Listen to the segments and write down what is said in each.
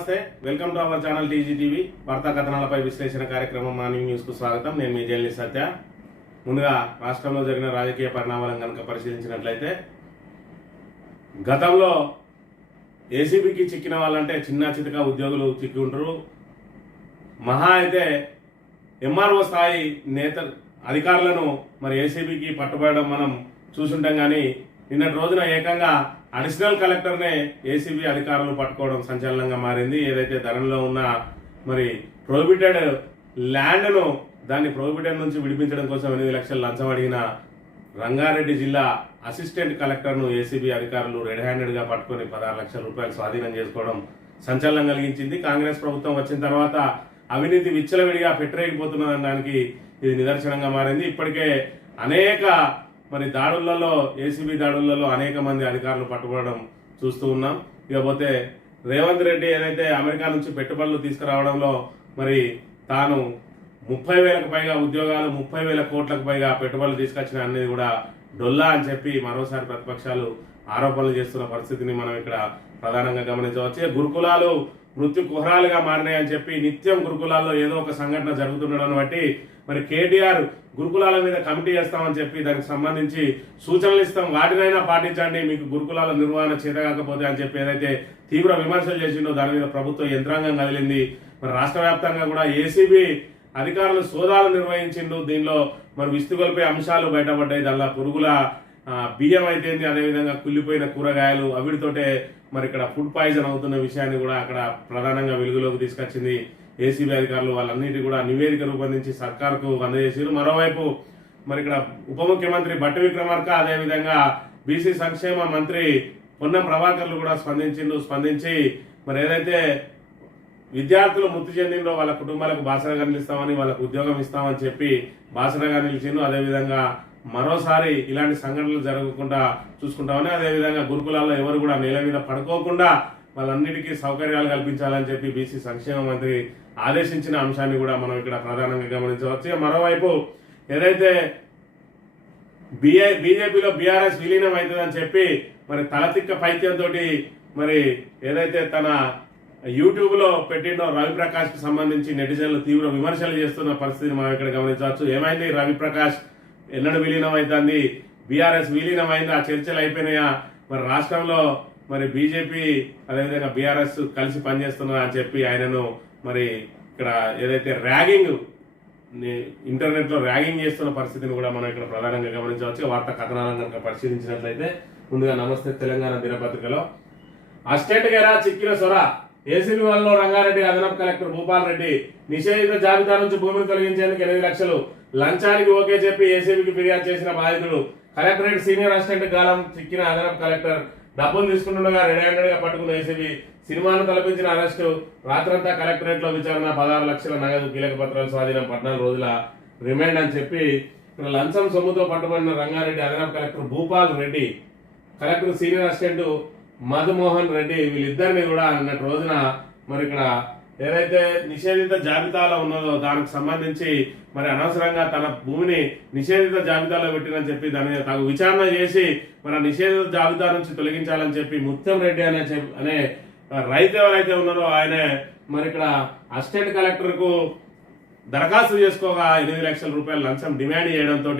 నమస్తే, welcome to our channel TG TV. వార్తా కథనాలపై విశ్లేషణ కార్యక్రమం మార్నింగ్ న్యూస్ కు స్వాగతం. నేను మీ జర్నలిస్ట్ సత్య. ముందుగా రాష్ట్రంలో జరిగిన రాజకీయ పరిణామాలను కనుక పరిశీలించినట్లయితే, గతంలో ఏసీబీకి చిక్కిన వాళ్ళంటే చిన్న చితక ఉద్యోగులు చిక్కి ఉంటారు. మహా అయితే ఎంఆర్ఓ స్థాయి నేత అధికారులను మరి ఏసీబీకి పట్టుబడడం మనం చూసుంటాం. కానీ నిన్నటి రోజున ఏకంగా అడిషనల్ కలెక్టర్నే ఏసీబీ అధికారులు పట్టుకోవడం సంచలనంగా మారింది. ఏదైతే ధరణిలో ఉన్న మరి ప్రొహిబిటెడ్ ల్యాండ్ను దాన్ని ప్రొహిబిటెడ్ నుంచి విడిపించడం కోసం 8 లక్షలు లంచం అడిగిన రంగారెడ్డి జిల్లా అసిస్టెంట్ కలెక్టర్ను ఏసీబీ అధికారులు రెడ్ హ్యాండెడ్గా పట్టుకొని 16 లక్షల రూపాయలు స్వాధీనం చేసుకోవడం సంచలనం కలిగించింది. కాంగ్రెస్ ప్రభుత్వం వచ్చిన తర్వాత అవినీతి విచ్చలవిడిగా పెట్టరేగిపోతున్నదానికి ఇది నిదర్శనంగా మారింది. ఇప్పటికే అనేక మరి దాడులలో ఏసీబీ దాడులలో అనేక మంది అధికారులు పట్టుబడడం చూస్తూ ఉన్నాం. ఇకపోతే రేవంత్ రెడ్డి ఏదైతే అమెరికా నుంచి పెట్టుబడులు తీసుకురావడంలో మరి తాను 30,000కు పైగా ఉద్యోగాలు 30,000 కోట్లకు పైగా పెట్టుబడులు తీసుకొచ్చిన అనేది కూడా డొల్లా అని చెప్పి మరోసారి ప్రతిపక్షాలు ఆరోపణలు చేస్తున్న పరిస్థితిని మనం ఇక్కడ ప్రధానంగా గమనించవచ్చు. గురుకులాలు మృత్యు కుహరాలుగా మారినాయని చెప్పి నిత్యం గురుకులాల్లో ఏదో ఒక సంఘటన జరుగుతుండడం బట్టి మరి కేటీఆర్ గురుకులాల మీద కమిటీ చేస్తామని చెప్పి దానికి సంబంధించి సూచనలు ఇస్తాం, వాటినైనా పాటించండి, మీకు గురుకులాల నిర్వహణ చేతకాకపోతే అని చెప్పి ఏదైతే తీవ్ర విమర్శలు చేసిండో దాని మీద ప్రభుత్వ యంత్రాంగం కదిలింది. మరి రాష్ట్ర వ్యాప్తంగా కూడా ఏసీబీ అధికారులు సోదాలు నిర్వహించిండు. దీనిలో మరి విస్తుగొల్పే అంశాలు బయటపడ్డాయి. దానిలో పురుగుల బియ్యం అయితేంది, అదేవిధంగా కుళ్ళిపోయిన కూరగాయలు అవిటితోటే మరి ఇక్కడ ఫుడ్ పాయిజన్ అవుతున్న విషయాన్ని కూడా అక్కడ ప్రధానంగా వెలుగులోకి తీసుకొచ్చింది ఏసీబీ అధికారులు. వాళ్ళన్నిటి కూడా నివేదిక రూపొందించి సర్కారుకు అందజేసారు. మరోవైపు మరి ఇక్కడ ఉప ముఖ్యమంత్రి బట్టి విక్రమార్క, అదేవిధంగా బీసీ సంక్షేమ మంత్రి పొన్నం ప్రభాకర్లు కూడా స్పందించి మరి ఏదైతే విద్యార్థులు మృతి చెందిందో వాళ్ళ కుటుంబాలకు బాసరగా నిలుస్తామని, వాళ్ళకు ఉద్యోగం ఇస్తామని చెప్పి బాసరగా నిలిచిండు. అదేవిధంగా మరోసారి ఇలాంటి సంఘటనలు జరగకుండా చూసుకుంటామని, అదేవిధంగా గురుకులాల్లో ఎవరు కూడా నేల మీద పడుకోకుండా వాళ్ళన్నిటికీ సౌకర్యాలు కల్పించాలని చెప్పి బీసీ సంక్షేమ మంత్రి ఆదేశించిన అంశాన్ని కూడా మనం ఇక్కడ ప్రధానంగా గమనించవచ్చు. మరోవైపు ఏదైతే బీజేపీలో బీఆర్ఎస్ విలీనం అవుతుందని చెప్పి మరి తలతిక్క పైత్యంతో మరి ఏదైతే తన యూట్యూబ్ లో పెట్టిండో రవిప్రకాష్ కి సంబంధించి నెటిజన్లు తీవ్ర విమర్శలు చేస్తున్న పరిస్థితిని మనం ఇక్కడ గమనించవచ్చు. ఏమైంది, రవిప్రకాష్ ఎన్నడూ విలీనం అవుతుంది, బీఆర్ఎస్ విలీనం అయింది, ఆ చర్చలు అయిపోయినాయా, మరి రాష్ట్రంలో మరి బీజేపీ అదేవిధంగా బీఆర్ఎస్ కలిసి పనిచేస్తున్నారు అని చెప్పి ఆయనను మరి ఇక్కడ ఏదైతే ర్యాగింగ్ ఇంటర్నెట్ లో ర్యాగింగ్ చేస్తున్న పరిస్థితిని కూడా మనం ఇక్కడ ప్రధానంగా గమనించవచ్చు. వార్తా కథనాలను కనుక పరిశీలించినట్లయితే, ముందుగా నమస్తే తెలంగాణ దినపత్రికలో అసిస్టెంట్ గేరా చిక్కిన సొర, ఏసీబీ వలలో రంగారెడ్డి అదనపు కలెక్టర్ భూపాల్ రెడ్డి నిషేధిత జాబితా నుంచి భూమిని తొలగించేందుకు 8 లక్షలు లంచానికి ఓకే చెప్పి ఏసీబీకి ఫిర్యాదు చేసిన బాధితుడు. కలెక్టరేట్ సీనియర్ అసిస్టెంట్ గాలం చిక్కిన అదనపు కలెక్టర్ డబ్బులు తీసుకుంటుండగా రెడ్ హ్యాండెడ్ గా పట్టుకున్న ఏసీబీ సినిమాను తలపించిన అరెస్టు. రాత్రంతా కలెక్టరేట్ లో విచారణ, 16 లక్షల నగదు, కీలక పత్రాలు స్వాధీనం, 14 రోజుల రిమాండ్ అని చెప్పి ఇక్కడ లంచం సొమ్ముతో పట్టుబడిన రంగారెడ్డి అదనపు collector Bhupal Reddy, collector senior assistant Madhumohan Reddy, వీళ్ళిద్దరిని కూడా నిన్నటి రోజున మరి ఇక్కడ ఏదైతే నిషేధిత జాబితాలో ఉన్నదో దానికి సంబంధించి మరి అనవసరంగా తన భూమిని నిషేధిత జాబితాలో పెట్టినని చెప్పి దాని తగు విచారణ చేసి మన నిషేధిత జాబితా నుంచి తొలగించాలని చెప్పి ముత్యం రెడ్డి అనే రైతు ఎవరైతే ఉన్నారో ఆయన మరి ఇక్కడ అసిస్టెంట్ కలెక్టర్ కు దరఖాస్తు చేసుకోగా 8 లక్షల రూపాయల లంచం డిమాండ్ చేయడంతో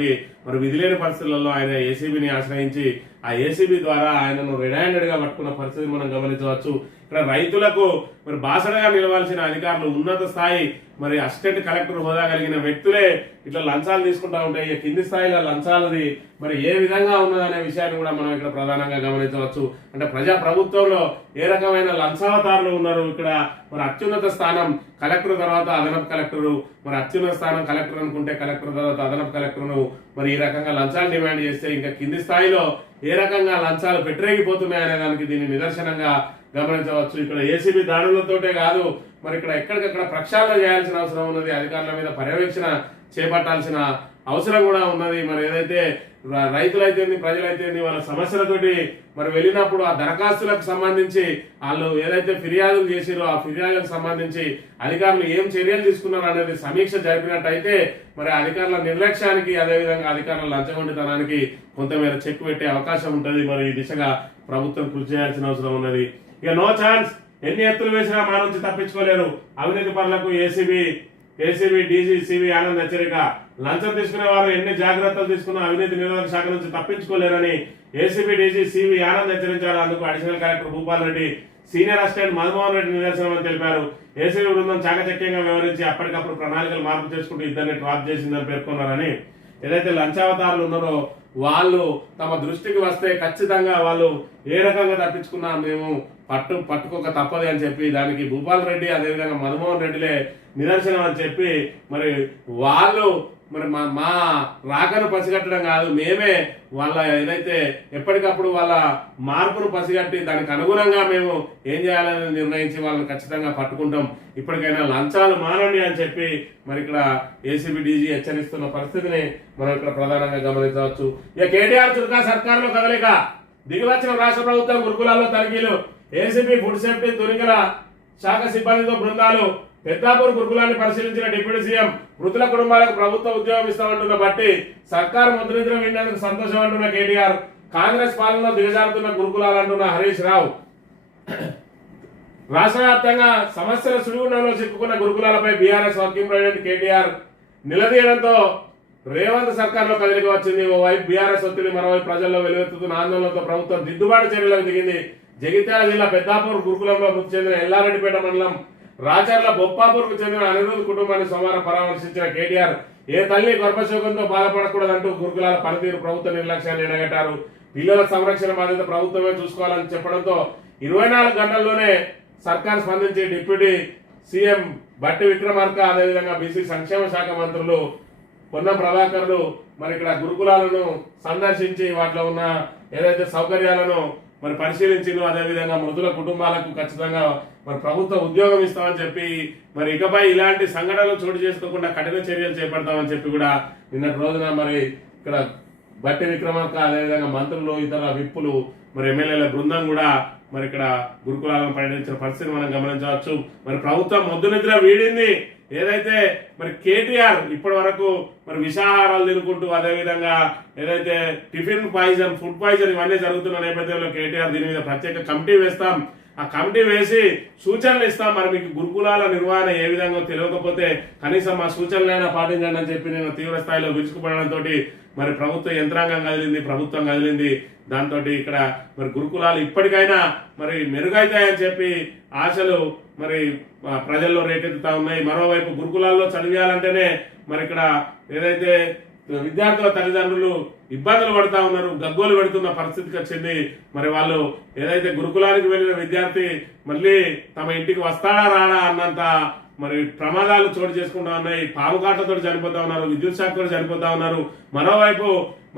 మరి విధిలేని పరిస్థితులలో ఆయన ఏసీబీని ఆశ్రయించి ఆ ఏసీబీ ద్వారా ఆయనను రెడ్ హ్యాండెడ్ గా పట్టుకున్న పరిస్థితి మనం గమనించవచ్చు. ఇక్కడ రైతులకు మరి బాసడగా నిలవాల్సిన అధికారులు, ఉన్నత స్థాయి మరి అసిస్టెంట్ కలెక్టర్ హోదా కలిగిన వ్యక్తులే ఇట్లా లంచాలు తీసుకుంటా ఉంటాయి. ఇక కింది స్థాయిలో లంచాలది మరి ఏ విధంగా ఉన్నదనే విషయాన్ని కూడా మనం ఇక్కడ ప్రధానంగా గమనించవచ్చు. అంటే ప్రజా ప్రభుత్వంలో ఏ రకమైన లంచావతారులు ఉన్నారు. ఇక్కడ మరి అత్యున్నత స్థానం కలెక్టర్ తర్వాత అదనపు కలెక్టరు, మరి అత్యున్నత స్థానం కలెక్టర్ అనుకుంటే కలెక్టర్ తర్వాత అదనపు కలెక్టర్ను మరి ఈ రకంగా లంచాలు డిమాండ్ చేస్తే ఇంకా కింది స్థాయిలో ఏ రకంగా లంచాలు పెట్టరేగిపోతున్నాయనే దానికి దీన్ని నిదర్శనంగా గమనించవచ్చు. ఇక్కడ ఏసీబీ దాడులతోటే కాదు, మరి ఇక్కడ ఎక్కడికక్కడ ప్రక్షాళన చేయాల్సిన అవసరం ఉన్నది, అధికారుల మీద పర్యవేక్షణ చేపట్టాల్సిన అవసరం కూడా ఉన్నది. మరి ఏదైతే రైతులైతేంది, ప్రజలైతేంది, వాళ్ళ సమస్యలతోటి మరి వెళ్ళినప్పుడు ఆ దరఖాస్తులకు సంబంధించి వాళ్ళు ఏదైతే ఫిర్యాదులు చేసిరో ఆ ఫిర్యాదులకు సంబంధించి అధికారులు ఏం చర్యలు తీసుకున్నారు అనేది సమీక్ష జరిపినట్టయితే మరి అధికారుల నిర్లక్ష్యానికి, అదేవిధంగా అధికారుల లంచగొండితనానికి కొంతమేర చెక్ పెట్టే అవకాశం ఉంటుంది. మరి ఈ దిశగా ప్రభుత్వం కృషి చేయాల్సిన అవసరం ఉన్నది. ఇక నో ఛాన్స్ ఎన్ని ఎత్తులు వేసినా మా నుంచి తప్పించుకోలేరు. అవినీతి పరులకు ఏసీబీ డీజీ సివి ఆనంద్ హెచ్చరిక. లంచం తీసుకునే వారు ఎన్ని జాగ్రత్తలు తీసుకున్నా అవినీతి నిరోధక శాఖ నుంచి తప్పించుకోలేరని ఏసీబీ డీజీ సివి ఆనంద్ హెచ్చరించారు. అందుకు additional collector Bhupal Reddy, senior assistant Madhumohan Reddy నిదర్శనమని తెలిపారు. ఏసీబీ బృందం చాకచక్యంగా వ్యవహరించి అప్పటికప్పుడు ప్రణాళికలు మార్పు చేసుకుంటూ ఇద్దరిని ట్రాప్ చేసిందని పేర్కొన్నారని. ఏదైతే లంచావతారులు ఉన్నారో వాళ్ళు తమ దృష్టికి వస్తే ఖచ్చితంగా వాళ్ళు ఏ రకంగా తప్పించుకున్నా మేము పట్టుకోక తప్పదు అని చెప్పి దానికి భూపాల్ రెడ్డి అదేవిధంగా మధుమోహన్ రెడ్డిలే నిదర్శనం అని చెప్పి మరి వాళ్ళు మరి మా రాకను పసిగట్టడం కాదు, మేమే వాళ్ళ ఏదైతే ఎప్పటికప్పుడు వాళ్ళ మార్పును పసిగట్టి దానికి అనుగుణంగా మేము ఏం చేయాలని నిర్ణయించి వాళ్ళని ఖచ్చితంగా పట్టుకుంటాం. ఇప్పటికైనా లంచాలు మానండి అని చెప్పి మరి ఇక్కడ ఏసీబీ డీజీ హెచ్చరిస్తున్న పరిస్థితిని మనం ఇక్కడ ప్రధానంగా గమనించవచ్చు. ఇక కేటీఆర్ చురుకా సర్కారులో కదలిక. దిగివచ్చిన రాష్ట్ర ప్రభుత్వం గురుకులాల్లో తనిఖీలు. ఏసీబీ ఫుడ్ సేఫ్టీ తునికల శాఖ సిబ్బందితో బృందాలు. పెద్దాపూర్ గురుకులాన్ని పరిశీలించిన డిప్యూటీ సీఎం. మృతుల కుటుంబాలకు ప్రభుత్వ ఉద్యోగం ఇస్తామంటున్న బట్టి సర్కారు ముద్రించడం విన్నందుకు సంతోషం అంటున్న కేటీఆర్. కాంగ్రెస్ పాలనలో దిగజారుతున్న గురుకులాలంటున్న హరీష్ రావు. రాష్ట్ర వ్యాప్తంగా సమస్యల సుడిగుండంలో చిక్కుకున్న గురుకులాలపై బీఆర్ఎస్ వర్కింగ్ ప్రెసిడెంట్ కేటీఆర్ నిలదీయడంతో రేవంత్ సర్కార్లో కదలిక వచ్చింది. ఓవైపు బీఆర్ఎస్ ఒత్తిడి, మరోవైపు ప్రజల్లో వెలువెత్తుతున్న ఆందోళనతో ప్రభుత్వం దిద్దుబాటు చర్యలకు దిగింది. జగిత్యాల జిల్లా పెద్దాపూర్ గురుకులంలో మృతి చెందిన ఎల్లారెడ్డిపేట మండలం రాచర్ల బొప్పాపూర్కు చెందిన అనిరుద్ కుటుంబాన్ని సోమవారం పరామర్శించిన కేటీఆర్ ఏ తల్లి గర్భశోకంతో బాధపడకూడదంటూ గురుకులాల పనితీరు ప్రభుత్వ నిర్లక్ష్యాన్ని ఎండగట్టారు. పిల్లల సంరక్షణ బాధ్యత ప్రభుత్వమే చూసుకోవాలని చెప్పడంతో 24 గంటల్లోనే సర్కార్ స్పందించి డిప్యూటీ సీఎం బట్టి విక్రమార్క అదేవిధంగా బీసీ సంక్షేమ శాఖ మంత్రులు పొన్నం ప్రభాకర్లు మరి ఇక్కడ గురుకులాలను సందర్శించి వాటిలో ఉన్న ఏదైతే సౌకర్యాలను మరి పరిశీలించిందో అదేవిధంగా మృతుల కుటుంబాలకు ఖచ్చితంగా మరి ప్రభుత్వ ఉద్యోగం ఇస్తామని చెప్పి మరి ఇకపై ఇలాంటి సంఘటనలు చోటు చేసుకోకుండా కఠిన చర్యలు చేపడతామని చెప్పి కూడా నిన్నటి రోజున మరి ఇక్కడ బట్టి విక్రమార్క అదేవిధంగా మంత్రులు ఇతర విప్పులు మరి ఎమ్మెల్యేల బృందం కూడా మరి ఇక్కడ గురుకులాలను పర్యటించిన పరిస్థితిని మనం గమనించవచ్చు. మరి ప్రభుత్వం మొద్దు నిద్ర వీడింది. ఏదైతే మరి కేటీఆర్ ఇప్పటి వరకు మరి విషాహారాలు తినుకుంటూ అదేవిధంగా ఏదైతే టిఫిన్ పాయిజన్, ఫుడ్ పాయిజన్ ఇవన్నీ జరుగుతున్న నేపథ్యంలో కేటీఆర్ దీని మీద ప్రత్యేక కమిటీ వేస్తాం, ఆ కమిటీ వేసి సూచనలు ఇస్తాం. మరి మీకు గురుకులాల నిర్వహణ ఏ విధంగా తెలియకపోతే కనీసం మా సూచనలైనా పాటించండి అని చెప్పి నేను తీవ్ర స్థాయిలో విరుచుకుపడడంతో మరి ప్రభుత్వ యంత్రాంగం కదిలింది, ప్రభుత్వం కదిలింది. దాంతో ఇక్కడ మరి గురుకులాలు ఇప్పటికైనా మరి మెరుగైతాయని చెప్పి ఆశలు మరి ప్రజల్లో రేకెత్తుతా ఉన్నాయి. మరోవైపు గురుకులాల్లో చదివేయాలంటేనే మరి ఇక్కడ ఏదైతే విద్యార్థుల తల్లిదండ్రులు ఇబ్బందులు పడుతూ ఉన్నారు, గగ్గోలు పెడుతున్న పరిస్థితికి వచ్చింది. మరి వాళ్ళు ఏదైతే గురుకులానికి వెళ్ళిన విద్యార్థి మళ్ళీ తమ ఇంటికి వస్తాడా రాడా అన్నంత మరి ప్రమాదాలు చోటు చేసుకుంటా ఉన్నాయి. పాము కాటలతో చనిపోతా ఉన్నారు, విద్యుత్ శాఖతో చనిపోతా ఉన్నారు. మరోవైపు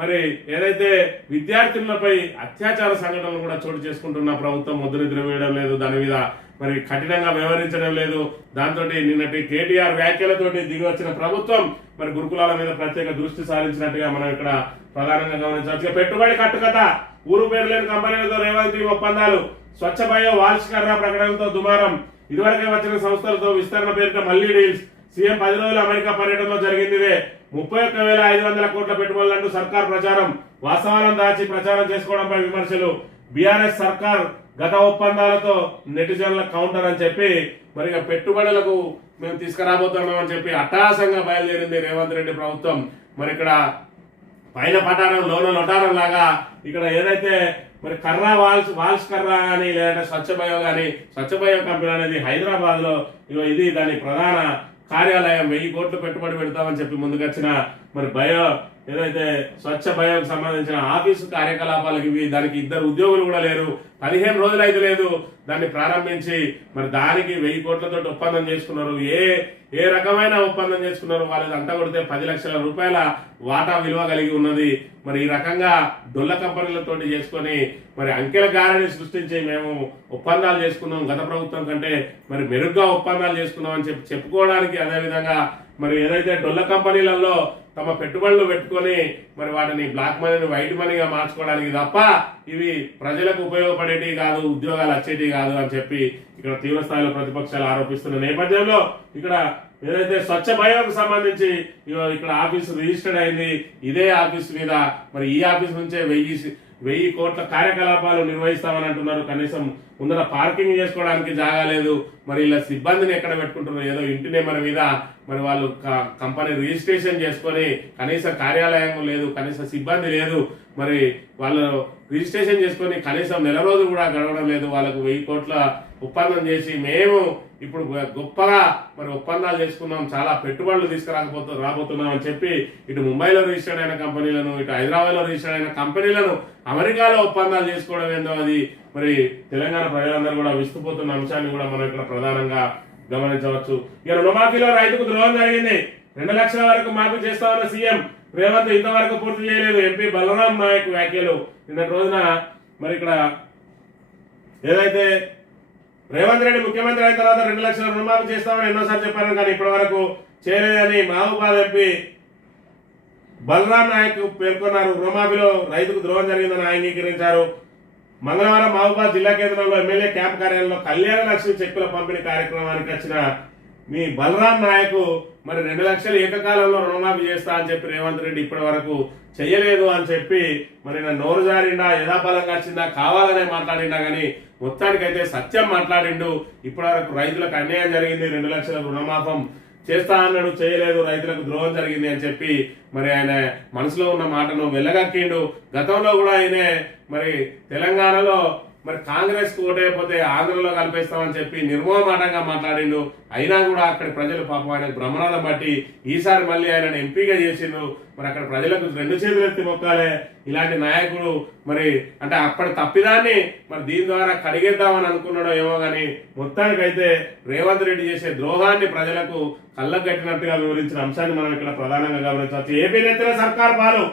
మరి ఏదైతే విద్యార్థులపై అత్యాచార సంఘటనలు కూడా చోటు చేసుకుంటున్న ప్రభుత్వం మొద్దు నిద్ర వేయడం లేదు, దాని మీద మరి కఠినంగా వ్యవహరించడం లేదు. దాంతో నిన్నటి కేటీఆర్ వ్యాఖ్యలతోటి దిగి వచ్చిన ప్రభుత్వం మరి గురుకులాల మీద ప్రత్యేక దృష్టి సారించినట్టుగా మనం ఇక్కడ ప్రధానంగా గమనించవచ్చు. పెట్టుబడి కట్టుకథ, ఊరు పేరు లేని కంపెనీలతో రేవంత్ ఒప్పందాలు, స్వచ్ఛ బయో వాల్స్కర్ర ప్రకటనతో దుమారం, ఇదివరకే వచ్చిన సంస్థలతో విస్తరణ పేరిట మళ్లీ డీల్స్. సీఎం 10 రోజుల అమెరికా పర్యటనలో జరిగిందివే. 31,500 కోట్ల పెట్టుబడులంటూ సర్కార్ ప్రచారం, వాస్తవాలను దాచి ప్రచారం చేసుకోవడంపై విమర్శలు. బీఆర్ఎస్ సర్కార్ గత ఒప్పందాలతో నెటిజన్ల కౌంటర్ అని చెప్పి మరి పెట్టుబడులకు మేము తీసుకురాబోతున్నాం అని చెప్పి అట్టహాసంగా బయలుదేరింది రేవంత్ రెడ్డి ప్రభుత్వం. మరి ఇక్కడ పైన పటారం లోన లొటారం లాగా ఇక్కడ ఏదైతే మరి కర్రా వాల్స్ కర్రా కానీ లేదంటే స్వచ్ఛ బయో కానీ, స్వచ్ఛ బయో కంపెనీ అనేది హైదరాబాద్ లో ఇది దాని ప్రధాన కార్యాలయం. 1000 కోట్లు పెట్టుబడి పెడతామని చెప్పి ముందుకొచ్చిన మరి బయో ఏదైతే స్వచ్ఛ బయోకు సంబంధించిన ఆఫీసు కార్యకలాపాలకు దానికి 2 ఉద్యోగులు కూడా లేరు. 15 రోజులు అయితే లేదు దాన్ని ప్రారంభించి మరి దానికి 1000 కోట్లతో ఒప్పందం చేసుకున్నారు. ఏ రకమైన ఒప్పందం చేసుకున్నారు వాళ్ళది అంట కొడితే 10 లక్షల రూపాయల వాటా విలువ కలిగి ఉన్నది. మరి ఈ రకంగా డొల్ల కంపెనీలతోటి చేసుకొని మరి అంకెల గారని సృష్టించి మేము ఒప్పందాలు చేసుకున్నాం, గత ప్రభుత్వం కంటే మరి మెరుగ్గా ఒప్పందాలు చేసుకున్నాం అని చెప్పి చెప్పుకోవడానికి, అదేవిధంగా మరి ఏదైతే డొల్ల కంపెనీలలో తమ పెట్టుబడులు పెట్టుకొని మరి వాటిని బ్లాక్ మనీని వైట్ మనీగా మార్చుకోవడానికి తప్ప ఇవి ప్రజలకు ఉపయోగపడేటివి కాదు, ఉద్యోగాలు వచ్చేటివి కాదు అని చెప్పి ఇక్కడ తీవ్ర స్థాయిలో ప్రతిపక్షాలు ఆరోపిస్తున్న నేపథ్యంలో ఇక్కడ ఏదైతే స్వచ్ఛ బయోకు సంబంధించి ఇక్కడ ఆఫీసు రిజిస్టర్డ్ అయింది. ఇదే ఆఫీస్ మీద మరి ఈ ఆఫీస్ నుంచే 1000 కోట్ల కార్యకలాపాలు నిర్వహిస్తామని అంటున్నారు. కనీసం ముందర పార్కింగ్ చేసుకోవడానికి జాగా లేదు. మరి ఇలా సిబ్బందిని ఎక్కడ పెట్టుకుంటున్నారు? ఏదో ఇంటి నెంబర్ మీద మరి వాళ్ళు కంపెనీ రిజిస్ట్రేషన్ చేసుకొని కనీస కార్యాలయం లేదు, కనీస సిబ్బంది లేదు. మరి వాళ్ళు రిజిస్ట్రేషన్ చేసుకొని కనీసం నెల రోజులు కూడా గడవడం లేదు. వాళ్ళకు 1000 కోట్ల ఒప్పందం చేసి మేము ఇప్పుడు గొప్పగా మరి ఒప్పందాలు చేసుకున్నాం, చాలా పెట్టుబడులు రాబోతున్నాం అని చెప్పి ఇటు ముంబైలో రిజిస్టర్డ్ అయిన కంపెనీలను, ఇటు హైదరాబాద్లో రిజిస్టర్డ్ అయిన కంపెనీలను అమెరికాలో ఒప్పందాలు చేసుకోవడం ఏందో అది మరి తెలంగాణ ప్రజలందరూ కూడా విస్తుపోతున్న అంశాన్ని కూడా మనం ఇక్కడ ప్రధానంగా గమనించవచ్చు. ఇక రుణమాఫీలో రైతుకు ద్రోహం జరిగింది. 2 లక్షల వరకు మాఫీ చేస్తామన్న సీఎం రేవంత్ ఇంతవరకు పూర్తి చేయలేదు. ఎంపీ బలరాం నాయక్ వ్యాఖ్యలు నిన్నటి రోజున మరి ఇక్కడ ఏదైతే రేవంత్ రెడ్డి ముఖ్యమంత్రి అయిన తర్వాత 2 లక్షల రుణమాఫీ చేస్తామని ఎన్నోసార్లు చెప్పారు, కానీ ఇప్పటి వరకు చేయలేదని మహబూబాద్ ఎంపీ బలరాం నాయక్ పేర్కొన్నారు. రుణమాఫీలో రైతుకు ద్రోహం జరిగిందని అంగీకరించారు. మంగళవారం మహబూబాద్ జిల్లా కేంద్రంలో ఎమ్మెల్యే క్యాంప్ కార్యాలయంలో కళ్యాణ లక్ష్మి చెక్కుల పంపిణీ కార్యక్రమానికి వచ్చిన మీ బలరాం నాయక్ మరి 2 లక్షలు ఏకకాలంలో రుణమాఫీ చేస్తా అని చెప్పి రేవంత్ రెడ్డి ఇప్పటి వరకు చెయ్యలేదు అని చెప్పి మరి నోరు జారిండా, యథాబలంగా వచ్చిందా, కావాలనే మాట్లాడిండా, కానీ మొత్తానికైతే సత్యం మాట్లాడిండు. ఇప్పటి వరకు రైతులకు అన్యాయం జరిగింది, 2 లక్షల రుణమాఫం చేస్తా అన్నాడు, చేయలేదు, రైతులకు ద్రోహం జరిగింది అని చెప్పి మరి ఆయన మనసులో ఉన్న మాటను వెళ్ళగక్కిండు. గతంలో కూడా ఆయన మరి తెలంగాణలో మరి కాంగ్రెస్ కు ఓటైపోతే ఆంధ్రలో కలిపేస్తామని చెప్పి నిర్మోహమాటంగా మాట్లాడిండు. అయినా కూడా అక్కడి ప్రజలు పాపం ఆయనకు బ్రహ్మనాథం బట్టి ఈసారి మళ్ళీ ఆయన ఎంపీగా చేసిండు. మరి అక్కడ ప్రజలకు 2 చేతులు ఎత్తి మొక్కాలే. ఇలాంటి నాయకుడు మరి అంటే అప్పటి తప్పిదాన్ని మరి దీని ద్వారా కడిగేద్దామని అనుకున్నాడో ఏమో గాని మొత్తానికైతే రేవంత్ రెడ్డి చేసే ద్రోహాన్ని ప్రజలకు కళ్ళకు కట్టినట్టుగా వివరించిన అంశాన్ని మనం ఇక్కడ ప్రధానంగా గమనించవచ్చు. ఏపీ నెత్తిన సర్కార్ పాలు,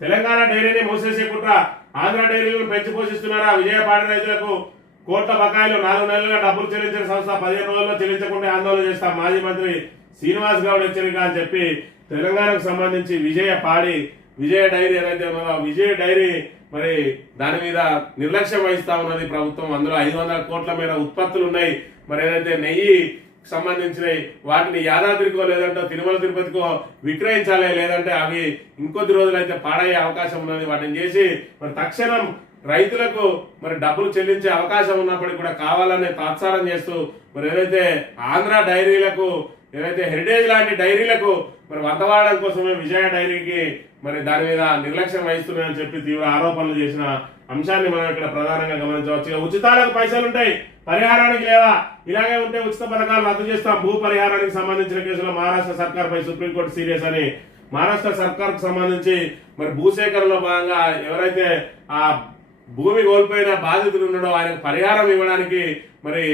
తెలంగాణ డైరీని మూసేసే కుట్ర, ఆంధ్ర డైరీలను పెంచి పోషిస్తున్నారా? విజయపాడి రైతులకు కోట్ల బకాయిలు 4 నెలలుగా డబ్బులు చెల్లించిన సంస్థ 15 రోజుల్లో చెల్లించకుండా ఆందోళన చేస్తాం. మాజీ మంత్రి శ్రీనివాస్ గౌడ్ హెచ్చరిక అని చెప్పి తెలంగాణకు సంబంధించి విజయ డైరీ ఏదైతే ఉన్నదో విజయ డైరీ మరి దాని మీద నిర్లక్ష్యం వహిస్తా ఉన్నది ప్రభుత్వం. అందులో 500 కోట్ల మేర ఉత్పత్తులు ఉన్నాయి. మరి ఏదైతే నెయ్యి సంబంధించినవి వాటిని యాదాద్రికో లేదంటే తిరుమల తిరుపతికో విక్రయించాలి, లేదంటే అవి ఇంకొద్ది రోజులైతే పాడయ్యే అవకాశం ఉన్నది. వాటిని చేసి మరి తక్షణం రైతులకు మరి డబ్బులు చెల్లించే అవకాశం ఉన్నప్పటికీ కూడా కావాలనే తాత్సారం చేస్తూ మరి ఏదైతే ఆంధ్ర డైరీలకు ఏదైతే హెరిటేజ్ లాంటి డైరీలకు మరి వంతవాడడం కోసమే విజయ డైరీకి మరి దాని మీద నిర్లక్ష్యం వహిస్తున్నాయని చెప్పి తీవ్ర ఆరోపణలు చేసిన అంశాన్ని మనం ఇక్కడ ప్రధానంగా గమనించవచ్చు. ఉచితాలకు పైసలుంటాయి, పరిహారానికి లేవా? ఇలాగే ఉంటే ఉచిత పథకాలు రద్దు చేస్తాం. భూ పరిహారానికి సంబంధించిన కేసులో మహారాష్ట్ర సర్కార్ పై సుప్రీంకోర్టు సీరియస్ అని మహారాష్ట్ర సర్కార్ కు సంబంధించి మరి భూసేకరణలో భాగంగా ఎవరైతే ఆ భూమి కోల్పోయిన బాధితులు ఉన్నాడో ఆయనకు పరిహారం ఇవ్వడానికి మరి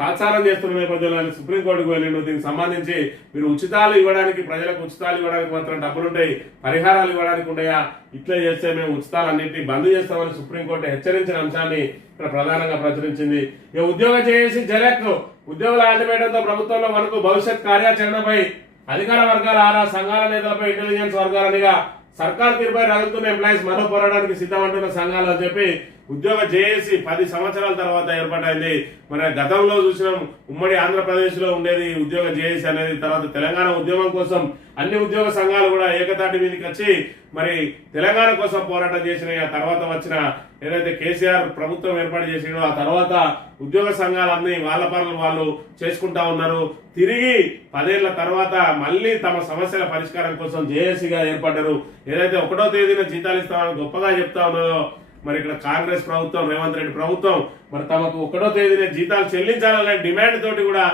తాత్సారం చేస్తున్న నేపథ్యంలో సుప్రీంకోర్టుకు వెళ్ళిండు. దీనికి సంబంధించి మీరు ఉచితాలు ఇవ్వడానికి, ప్రజలకు ఉచితాలు ఇవ్వడానికి మాత్రం డబ్బులుంటాయి, పరిహారాలు ఇవ్వడానికి ఉన్నాయా? ఇట్లా చేస్తే మేము ఉచితాలన్నింటినీ బంద్ చేస్తామని సుప్రీంకోర్టు హెచ్చరించిన అంశాన్ని ఇక్కడ ప్రధానంగా ప్రచురించింది. ఇక ఉద్యోగం చేసి జలెక్ ఉద్యోగుల ఆల్టిమేటంతో ప్రభుత్వంలో మనకు భవిష్యత్ కార్యాచరణపై అధికార వర్గాల ఆరా, సంఘాల నేతలపై ఇంటెలిజెన్స్ వర్గాలనిగా సర్కార్ తీరుపై రగులుతున్న ఎంప్లాయీస్ మరో పోరాటానికి సిద్ధమంటున్న సంఘాలు అని చెప్పి ఉద్యోగ జేఏసీ 10 సంవత్సరాల తర్వాత ఏర్పాటైంది. మరి గతంలో చూసినాం ఉమ్మడి ఆంధ్రప్రదేశ్ లో ఉండేది ఉద్యోగ జేఏసీ అనేది. తర్వాత తెలంగాణ ఉద్యమం కోసం అన్ని ఉద్యోగ సంఘాలు కూడా ఏకతాటి మీదకి వచ్చి మరి తెలంగాణ కోసం పోరాటం చేసినాయి. ఆ తర్వాత వచ్చిన ఏదైతే కేసీఆర్ ప్రభుత్వం ఏర్పాటు చేసిండో ఆ తర్వాత ఉద్యోగ సంఘాలన్నీ వాళ్ళ పనులు వాళ్ళు చేసుకుంటా ఉన్నారు. తిరిగి 10 ఏళ్ల తర్వాత మళ్ళీ తమ సమస్యల పరిష్కారం కోసం జేఏసీగా ఏర్పడ్డారు. ఏదైతే 1వ తేదీన జీతాలు ఇస్తామని గొప్పగా చెప్తా ఉన్నదో మరి ఇక్కడ కాంగ్రెస్ ప్రభుత్వం, రేవంత్ రెడ్డి ప్రభుత్వం మరి తమకు 1వ తేదీన జీతాలు చెల్లించాలనే డిమాండ్ తోటి కూడా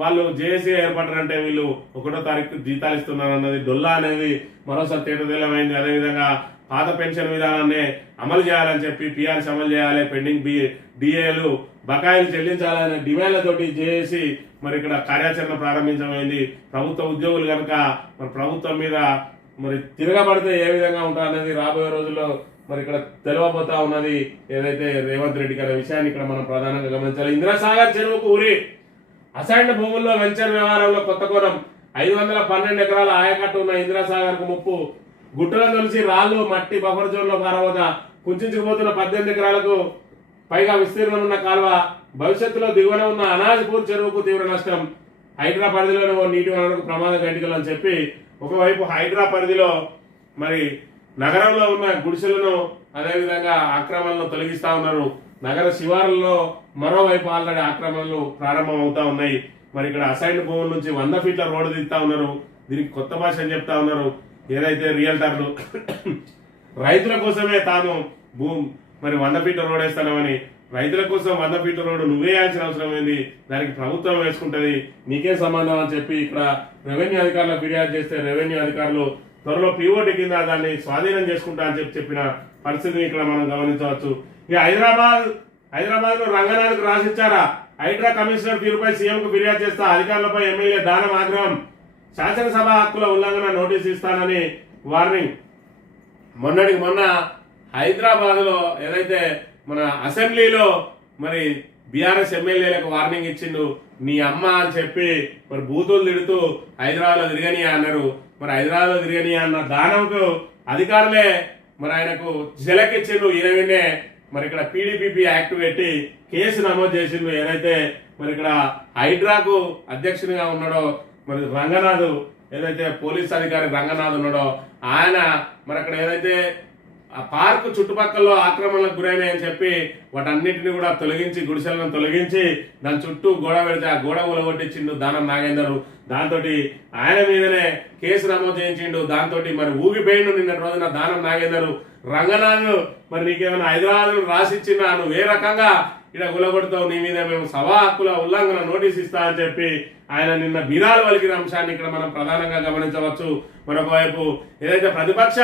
వాళ్ళు జేఏసీ ఏర్పడ్డారంటే వీళ్ళు 1వ తారీఖు జీతాలు ఇస్తున్నారు అన్నది డొల్లా అనేది మరోసారి తేటతెల్లమైంది. అదేవిధంగా పాత పెన్షన్ విధానాన్ని అమలు చేయాలని చెప్పి పీఆర్సీ అమలు చేయాలి, పెండింగ్ డిఏలు బకాయిలు చెల్లించాలనే డిమాండ్లతోటి జేఏసీ మరి ఇక్కడ కార్యాచరణ ప్రారంభించమైంది. ప్రభుత్వ ఉద్యోగులు కనుక మరి ప్రభుత్వం మీద మరి తిరగబడితే ఏ విధంగా ఉంటారనేది రాబోయే రోజుల్లో మరి ఇక్కడ తెలవబోతా ఉన్నది ఏదైతే రేవంత్ రెడ్డి గారి విషయాన్ని ఇక్కడ మనం ప్రధానంగా గమనించాలి. ఇందిరాసాగర్ చెరువుకు ఊరి అసైన్డ్ భూముల్లో వెంచర్ వ్యవహారంలో కొత్త కోణం. 512 ఎకరాల ఆయకట్టు ఉన్న ఇందిరాసాగర్ కు ముప్పు. గుట్టలను కలిసి రాళ్లు మట్టి బఫర్ జోన్ లో పారవగా కుంచుకుపోతున్న 18 ఎకరాలకు పైగా విస్తీర్ణం ఉన్న కాలువ. భవిష్యత్తులో దిగువన ఉన్న అనాజ్పూర్ చెరువుకు తీవ్ర నష్టం. హైడ్రా పరిధిలోని ఓ నీటి వనరుకు ప్రమాద గంటికలు అని చెప్పి ఒకవైపు హైడ్రా పరిధిలో మరి నగరంలో ఉన్న గుడిసెలను అదేవిధంగా ఆక్రమణలను తొలగిస్తా ఉన్నారు. నగర శివారుల్లో మరోవైపు ఆల్రెడీ ఆక్రమణలు ప్రారంభం అవుతా ఉన్నాయి. మరి ఇక్కడ అసైన్డ్ భూముల నుంచి 100 ఫీట్ల రోడ్డు తీస్తా ఉన్నారు. దీనికి కొత్త భాష అని చెప్తా ఉన్నారు. ఏదైతే రియల్టర్లు రైతుల కోసమే తాము మరి 100 ఫీట్ల రోడ్ వేస్తామని, రైతుల కోసం 100 ఫీట్ల రోడ్డు నువ్వేయాల్సిన అవసరం ఏంది, దానికి ప్రభుత్వం వేసుకుంటది, నీకే సంబంధం అని చెప్పి ఇక్కడ రెవెన్యూ అధికారులు ఫిర్యాదు చేస్తే రెవెన్యూ అధికారులు త్వరలో పీఓటీ కింద దాన్ని స్వాధీనం చేసుకుంటా అని చెప్పిన పరిస్థితిని ఇక్కడ మనం గమనించవచ్చు. ఇక హైదరాబాద్ లో రంగనాథ్కు రాసిచ్చారా, హైడ్రా కమిషనర్ తీరుపై సీఎంకు ఫిర్యాదు చేస్తా, అధికారులపై ఎమ్మెల్యే దానం ఆగ్రహం, శాసనసభ హక్కుల ఉల్లంఘన నోటీసు ఇస్తానని వార్నింగ్. మొన్నటికి మొన్న హైదరాబాద్ లో ఏదైతే మన అసెంబ్లీలో మరి బీఆర్ఎస్ ఎమ్మెల్యేలకు వార్నింగ్ ఇచ్చిండు, నీ అమ్మ అని చెప్పి మరి బూతులు తిడుతూ హైదరాబాద్ లో తిరగని అన్నారు. మరి హైదరాబాద్ లో తిరగని అన్న దానంకు అధికారులే మరి ఆయనకు జలకిచ్చిండు. ఈయననే మరి ఇక్కడ పీడీపీపీ యాక్ట్ పెట్టి కేసు నమోదు చేసిండు. ఏదైతే మరి ఇక్కడ హైడ్రాకు అధ్యక్షునిగా ఉన్నాడో మరి రంగనాథ్, ఏదైతే పోలీస్ అధికారి రంగనాథ్ ఉన్నాడో ఆయన మరి అక్కడ ఏదైతే ఆ పార్కు చుట్టుపక్కల ఆక్రమణలకు గురైనాయని చెప్పి వాటన్నిటిని కూడా తొలగించి, గుడిసెలను తొలగించి దాని చుట్టూ గోడ పెడితే ఆ గోడ ఊలగొట్టించిండు దానం నాగేందర్. దాంతో ఆయన మీదనే కేసు నమోదు చేయించిండు. దాంతో మరి ఊగిపోయిండు నిన్నటి రోజున దానం నాగేందర్. రంగనాథ్ మరి నీకేమైనా హైదరాబాద్ రాసిచ్చిందా, నువ్వు ఏ రకంగా ఇక్కడ గులగొడతావు, నీ మీద మేము సభా హక్కుల ఉల్లంఘన నోటీస్ ఇస్తా అని చెప్పి ఆయన నిన్న బీరాలు వలికిన అంశాన్ని ఇక్కడ మనం ప్రధానంగా గమనించవచ్చు. మరొక వైపు ఏదైతే ప్రతిపక్ష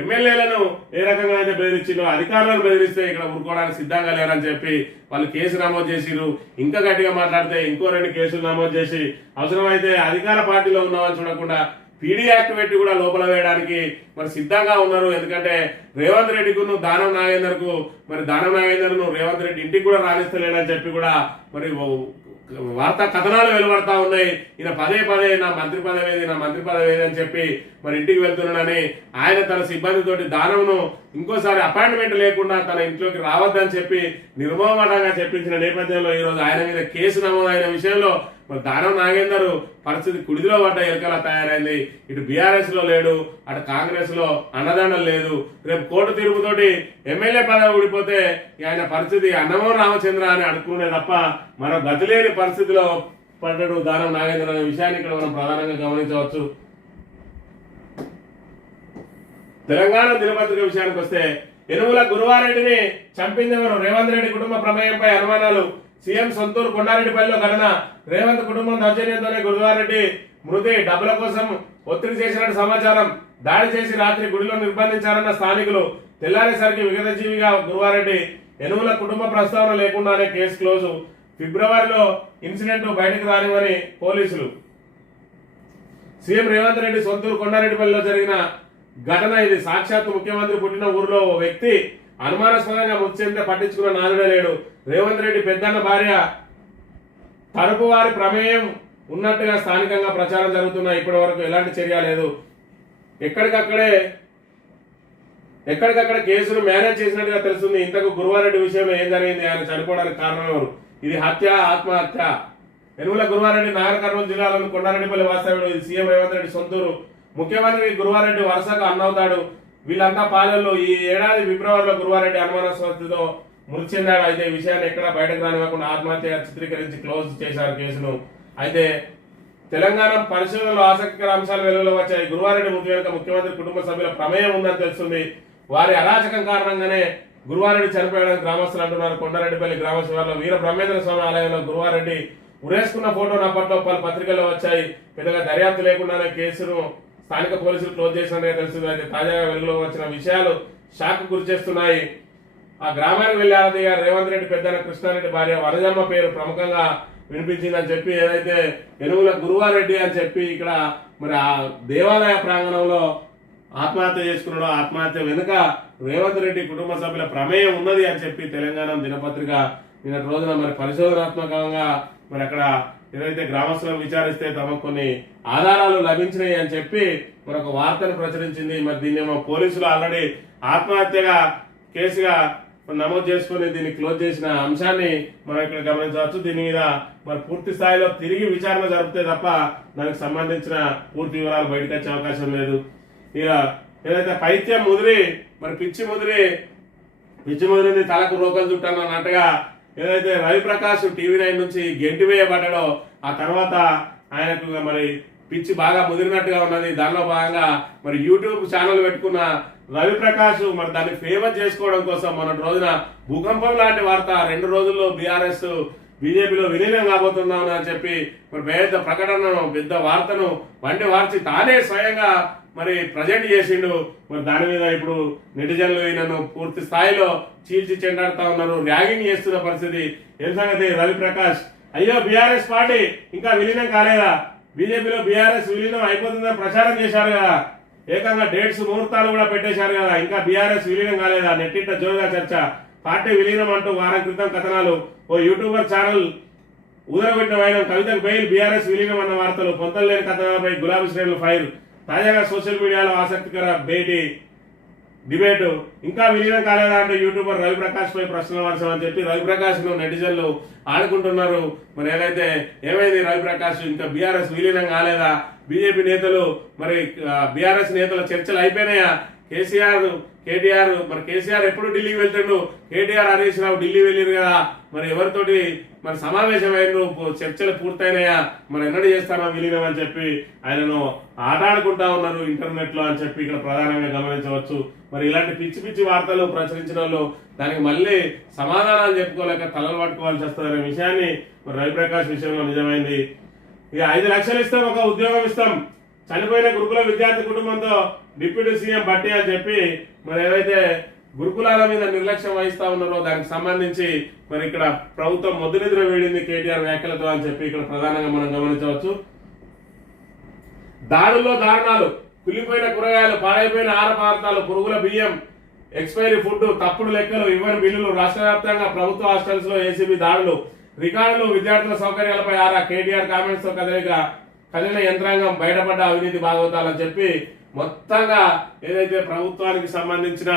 ఎమ్మెల్యేలను ఏ రకంగా అయితే బెదిరించిందో అధికారులను బెదిరిస్తే ఇక్కడ ఊరుకోవడానికి సిద్ధంగా లేరని చెప్పి వాళ్ళు కేసు నమోదు చేసిరు. ఇంకా గట్టిగా మాట్లాడితే ఇంకో 2 కేసులు నమోదు చేసి అవసరమైతే అధికార పార్టీలో ఉన్నామని చూడకుండా పీడీ యాక్ట్ పెట్టి కూడా లోపల వేయడానికి మరి సిద్ధంగా ఉన్నారు. ఎందుకంటే రేవంత్ రెడ్డికు దానం నాగేందర్కు మరి దానం నాగేందర్ రేవంత్ రెడ్డి ఇంటికి కూడా రాణిస్తలేడని చెప్పి కూడా మరి వార్తా కథనాలు వెలువడతా ఉన్నాయి. ఈయన పదే నా మంత్రి పదవి ఏది, నా మంత్రి పదవి ఏది అని చెప్పి మరి ఇంటికి వెళ్తున్నాడని ఆయన తన సిబ్బందితోటి దానంను ఇంకోసారి అపాయింట్మెంట్ లేకుండా తన ఇంట్లోకి రావద్దని చెప్పి నిర్మోహమాటంగా చెప్పించిన నేపథ్యంలో ఈరోజు ఆయన మీద కేసు నమోదైన విషయంలో మరి దానం నాగేందర్ పరిస్థితి కుడిదిలో పడ్డ ఎలకలా తయారైంది. ఇటు బీఆర్ఎస్ లో లేడు, అటు కాంగ్రెస్ లో అండదండలు లేదు. రేపు కోర్టు తీర్పుతోటి ఎమ్మెల్యే పదవి ఊడిపోతే ఆయన పరిస్థితి అన్నమో రామచంద్ర అని అడుక్కునే తప్ప మరో గతిలేని పరిస్థితిలో పడ్డాడు దానం నాగేందర్ అనే విషయాన్ని ఇక్కడ మనం ప్రధానంగా గమనించవచ్చు. తెలంగాణ దినపత్రిక విషయానికి వస్తే ఎనుగుల గురువారెడ్డిని చంపిందెవరు, రేవంత్ రెడ్డి కుటుంబ ప్రమేయంపై అనుమానాలు, సీఎం సొంతూరు కొండారెడ్డిపల్లిలో ఘటన, రేవంత్ కుటుంబం దౌర్జన్యంతోనే గురువారెడ్డి మృతి, డబ్బుల కోసం ఒత్తిడి చేసినట్టు సమాచారం, దాడి చేసి రాత్రి గుడిలో నిర్బంధించారన్న స్థానికులు, తెల్లారేసరికి విగతజీవిగా గురువారెడ్డి, ఎనుగుల కుటుంబ ప్రస్తావన లేకుండానే కేసు క్లోజు, ఫిబ్రవరిలో ఇన్సిడెంట్ బయటకు రానివని పోలీసులు. సీఎం రేవంత్ రెడ్డి సొంతూరు కొండారెడ్డిపల్లిలో జరిగిన ఘటన ఇది. సాక్షాత్ ముఖ్యమంత్రి పుట్టిన ఊరిలో ఓ వ్యక్తి అనుమానాస్పదంగా మృతి చెందితే పట్టించుకున్న నాదుడే లేడు. రేవంత్ రెడ్డి పెద్దన్న భార్య తరపు వారి ప్రమేయం ఉన్నట్టుగా స్థానికంగా ప్రచారం జరుగుతున్నా ఇప్పటి వరకు ఎలాంటి చర్య లేదు. ఎక్కడికక్కడ కేసును మేనేజ్ చేసినట్టుగా తెలుస్తుంది. ఇంతకు గురువారెడ్డి విషయంలో ఏం జరిగింది, ఆయన చనిపోవడానికి కారణం ఎవరు, ఇది హత్య ఆత్మహత్య? ఎనుగుల గురువారెడ్డి నాగర్ కర్నూలు జిల్లాలోని కొండారెడ్డిపల్లి వాస్తవ్యుడు. ఇది సీఎం రేవంత్ రెడ్డి సొంతూరు. ముఖ్యమంత్రి గురువారెడ్డి వరుసగా అన్నవుతాడు. వీళ్ళంతా పాలనలో ఈ ఏడాది ఫిబ్రవరిలో గురువారెడ్డి అనుమానాస్పదతో మృతి చెందాడు. అయితే ఈ విషయాన్ని ఎక్కడా బయటకు రానివ్వకుండా ఆత్మహత్య చిత్రీకరించి క్లోజ్ చేశారు కేసును. అయితే తెలంగాణ పరిశోధనలో ఆసక్తికర అంశాలు వెలుగులో వచ్చాయి. గురువారెడ్డి మృతి వెనుక ముఖ్యమంత్రి కుటుంబ సభ్యుల ప్రమేయం ఉందని తెలుస్తుంది. వారి అరాచకం కారణంగానే గురువారెడ్డి చనిపోయాడని గ్రామస్తులు అంటున్నారు. కొండారెడ్డిపల్లి గ్రామ శివార్లో వీర బ్రహ్మేంద్ర స్వామి ఆలయంలో గురువారెడ్డి ఉరేసుకున్న ఫోటోను అప్పట్లో పలు పత్రికల్లో వచ్చాయి. పెద్దగా దర్యాప్తు లేకుండానే కేసును స్థానిక పోలీసులు క్లోజ్ చేసినట్టుగా తెలుస్తుంది. అయితే తాజాగా వెలుగులో వచ్చిన విషయాలు షాక్ గురి చేస్తున్నాయి. ఆ గ్రామానికి వెళ్లి ఆరదీయ రేవంత్ రెడ్డి పెద్దన కృష్ణారెడ్డి భార్య వనజమ్మ పేరు ప్రముఖంగా వినిపించిందని చెప్పి ఏదైతే ఎనుగుల గురువారెడ్డి అని చెప్పి ఇక్కడ మరి ఆ దేవాలయ ప్రాంగణంలో ఆత్మహత్య చేసుకున్నాడో, ఆత్మహత్య వెనుక రేవంత్ రెడ్డి కుటుంబ సభ్యుల ప్రమేయం ఉన్నది అని చెప్పి తెలంగాణ దినపత్రిక నిన్నటి రోజున మరి పరిశోధనాత్మకంగా మరి అక్కడ ఏదైతే గ్రామస్తులను విచారిస్తే తమకు కొన్ని ఆధారాలు లభించినాయి అని చెప్పి మరొక వార్తను ప్రచురించింది. మరి దీన్నేమో పోలీసులు ఆల్రెడీ ఆత్మహత్యగా కేసుగా నమోదు చేసుకుని దీన్ని క్లోజ్ చేసిన అంశాన్ని మనం ఇక్కడ గమనించవచ్చు. దీని మీద మరి పూర్తి స్థాయిలో తిరిగి విచారణ జరిపితే తప్ప దానికి సంబంధించిన పూర్తి వివరాలు బయటకు వచ్చే అవకాశం లేదు. ఇక ఏదైతే పైత్యం ముదిరి మరి పిచ్చి ముదిరి పిచ్చి ముదిరింది తలకు రోకలు చుట్టాను అన్నట్టుగా ఏదైతే రవిప్రకాష్ టీవీ9 నుంచి గెంటి వేయబడ్డాడో ఆ తర్వాత ఆయనకు మరి పిచ్చి బాగా ముదిరినట్టుగా ఉన్నది. దానిలో భాగంగా మరి యూట్యూబ్ ఛానల్ పెట్టుకున్న రవిప్రకాష్ మరి దాన్ని ఫేమస్ చేసుకోవడం కోసం మొన్నటి రోజున భూకంపం లాంటి వార్త 2 రోజుల్లో బీఆర్ఎస్ బీజేపీలో విలీనం కాబోతున్నామని అని చెప్పి మరి పెద్ద ప్రకటనను పెద్ద వార్తను వంటి వార్చి తానే స్వయంగా మరి ప్రజెంట్ చేసిండు. మరి దాని మీద ఇప్పుడు నెటిజన్లు ఈయనను పూర్తి స్థాయిలో చీల్చి చెండాడుతా ఉన్నారు, ర్యాగింగ్ చేస్తున్న పరిస్థితి. ఏం సంగతి రవిప్రకాష్? అయ్యో బీఆర్ఎస్ పార్టీ ఇంకా విలీనం కాలేదా? బీజేపీలో బీఆర్ఎస్ విలీనం అయిపోతుందని ప్రచారం చేశారు కదా, ఏకంగా డేట్స్ ముహూర్తాలు కూడా పెట్టేశారు కదా, ఇంకా బీఆర్ఎస్ విలీనం కాలేదా? నెట్టింట జోరుగా చర్చ. పార్టీ విలీనం అంటూ వారం క్రితం కథనాలు. ఓ యూట్యూబర్ ఛానల్ ఊదరగొట్టిన వైనం, కవితకు బెయిల్, బీఆర్ఎస్ విలీనం అన్న వార్తలు, పొంతలు లేని కథనాలపై గులాబీ శ్రేణులు ఫైర్. తాజాగా సోషల్ మీడియాలో ఆసక్తికర భేటీ డిబేట్. ఇంకా విలీనం కాలేదా అంటే యూట్యూబర్ రవిప్రకాష్ పై ప్రశ్నల వర్షం అని చెప్పి రవిప్రకాష్ ను నెటిజన్లు ఆడుకుంటున్నారు. మరి ఏదైతే ఏమైంది రవిప్రకాష్ ఇంకా బీఆర్ఎస్ విలీనం కాలేదా? బీజేపీ నేతలు మరి బీఆర్ఎస్ నేతల చర్చలు అయిపోయినాయా? కేటీఆర్ మరి కేసీఆర్ ఎప్పుడు ఢిల్లీకి వెళ్తాడు, కేటీఆర్ హరీష్ రావు ఢిల్లీ వెళ్ళారు కదా, మరి ఎవరితోటి మరి సమావేశం అయినరు, చర్చలు పూర్తయినాయా, మరి ఎన్నడూ చేస్తామా విలీనం అని చెప్పి ఆయనను ఆటాడుకుంటా ఉన్నారు ఇంటర్నెట్ లో అని చెప్పి ఇక్కడ ప్రధానంగా గమనించవచ్చు. మరి ఇలాంటి పిచ్చి పిచ్చి వార్తలు ప్రచురించిన వాళ్ళు దానికి మళ్ళీ సమాధానాలు చెప్పుకోలేక తలలు పట్టుకోవాల్సి వస్తుందనే విషయాన్ని మరి రవిప్రకాష్ విషయంలో నిజమైంది. ఇక 5 లక్షలు ఇస్తాం, ఒక ఉద్యోగం ఇస్తాం, చనిపోయిన గురుకుల విద్యార్థి కుటుంబంతో డిప్యూటీ సీఎం భట్టి అని చెప్పి మరి ఏదైతే గురుకులాల మీద నిర్లక్ష్యం వహిస్తా ఉన్నారో దానికి సంబంధించి మరి ఇక్కడ ప్రభుత్వం మొద్దునిద్ర వేడింది కేటీఆర్ వ్యాఖ్యలతో అని చెప్పి ఇక్కడ ప్రధానంగా మనం గమనించవచ్చు. దాడుల్లో దారుణాలు, కులిపోయిన కూరగాయలు, పాడైపోయిన ఆహార పదార్థాలు, పురుగుల బియ్యం, ఎక్స్పైరీ ఫుడ్, తప్పుడు లెక్కలు, ఇవ్వని బిల్లులు, రాష్ట్ర వ్యాప్తంగా ప్రభుత్వ హాస్టల్స్ లో ఏసీబీ దాడులు, రికార్డులు, విద్యార్థుల సౌకర్యాలపై ఆరా, కేటీఆర్ కామెంట్స్ తో కదిలిన యంత్రాంగం, బయటపడ్డ అవినీతి భాగవతాలని చెప్పి మొత్తంగా ఏదైతే ప్రభుత్వానికి సంబంధించిన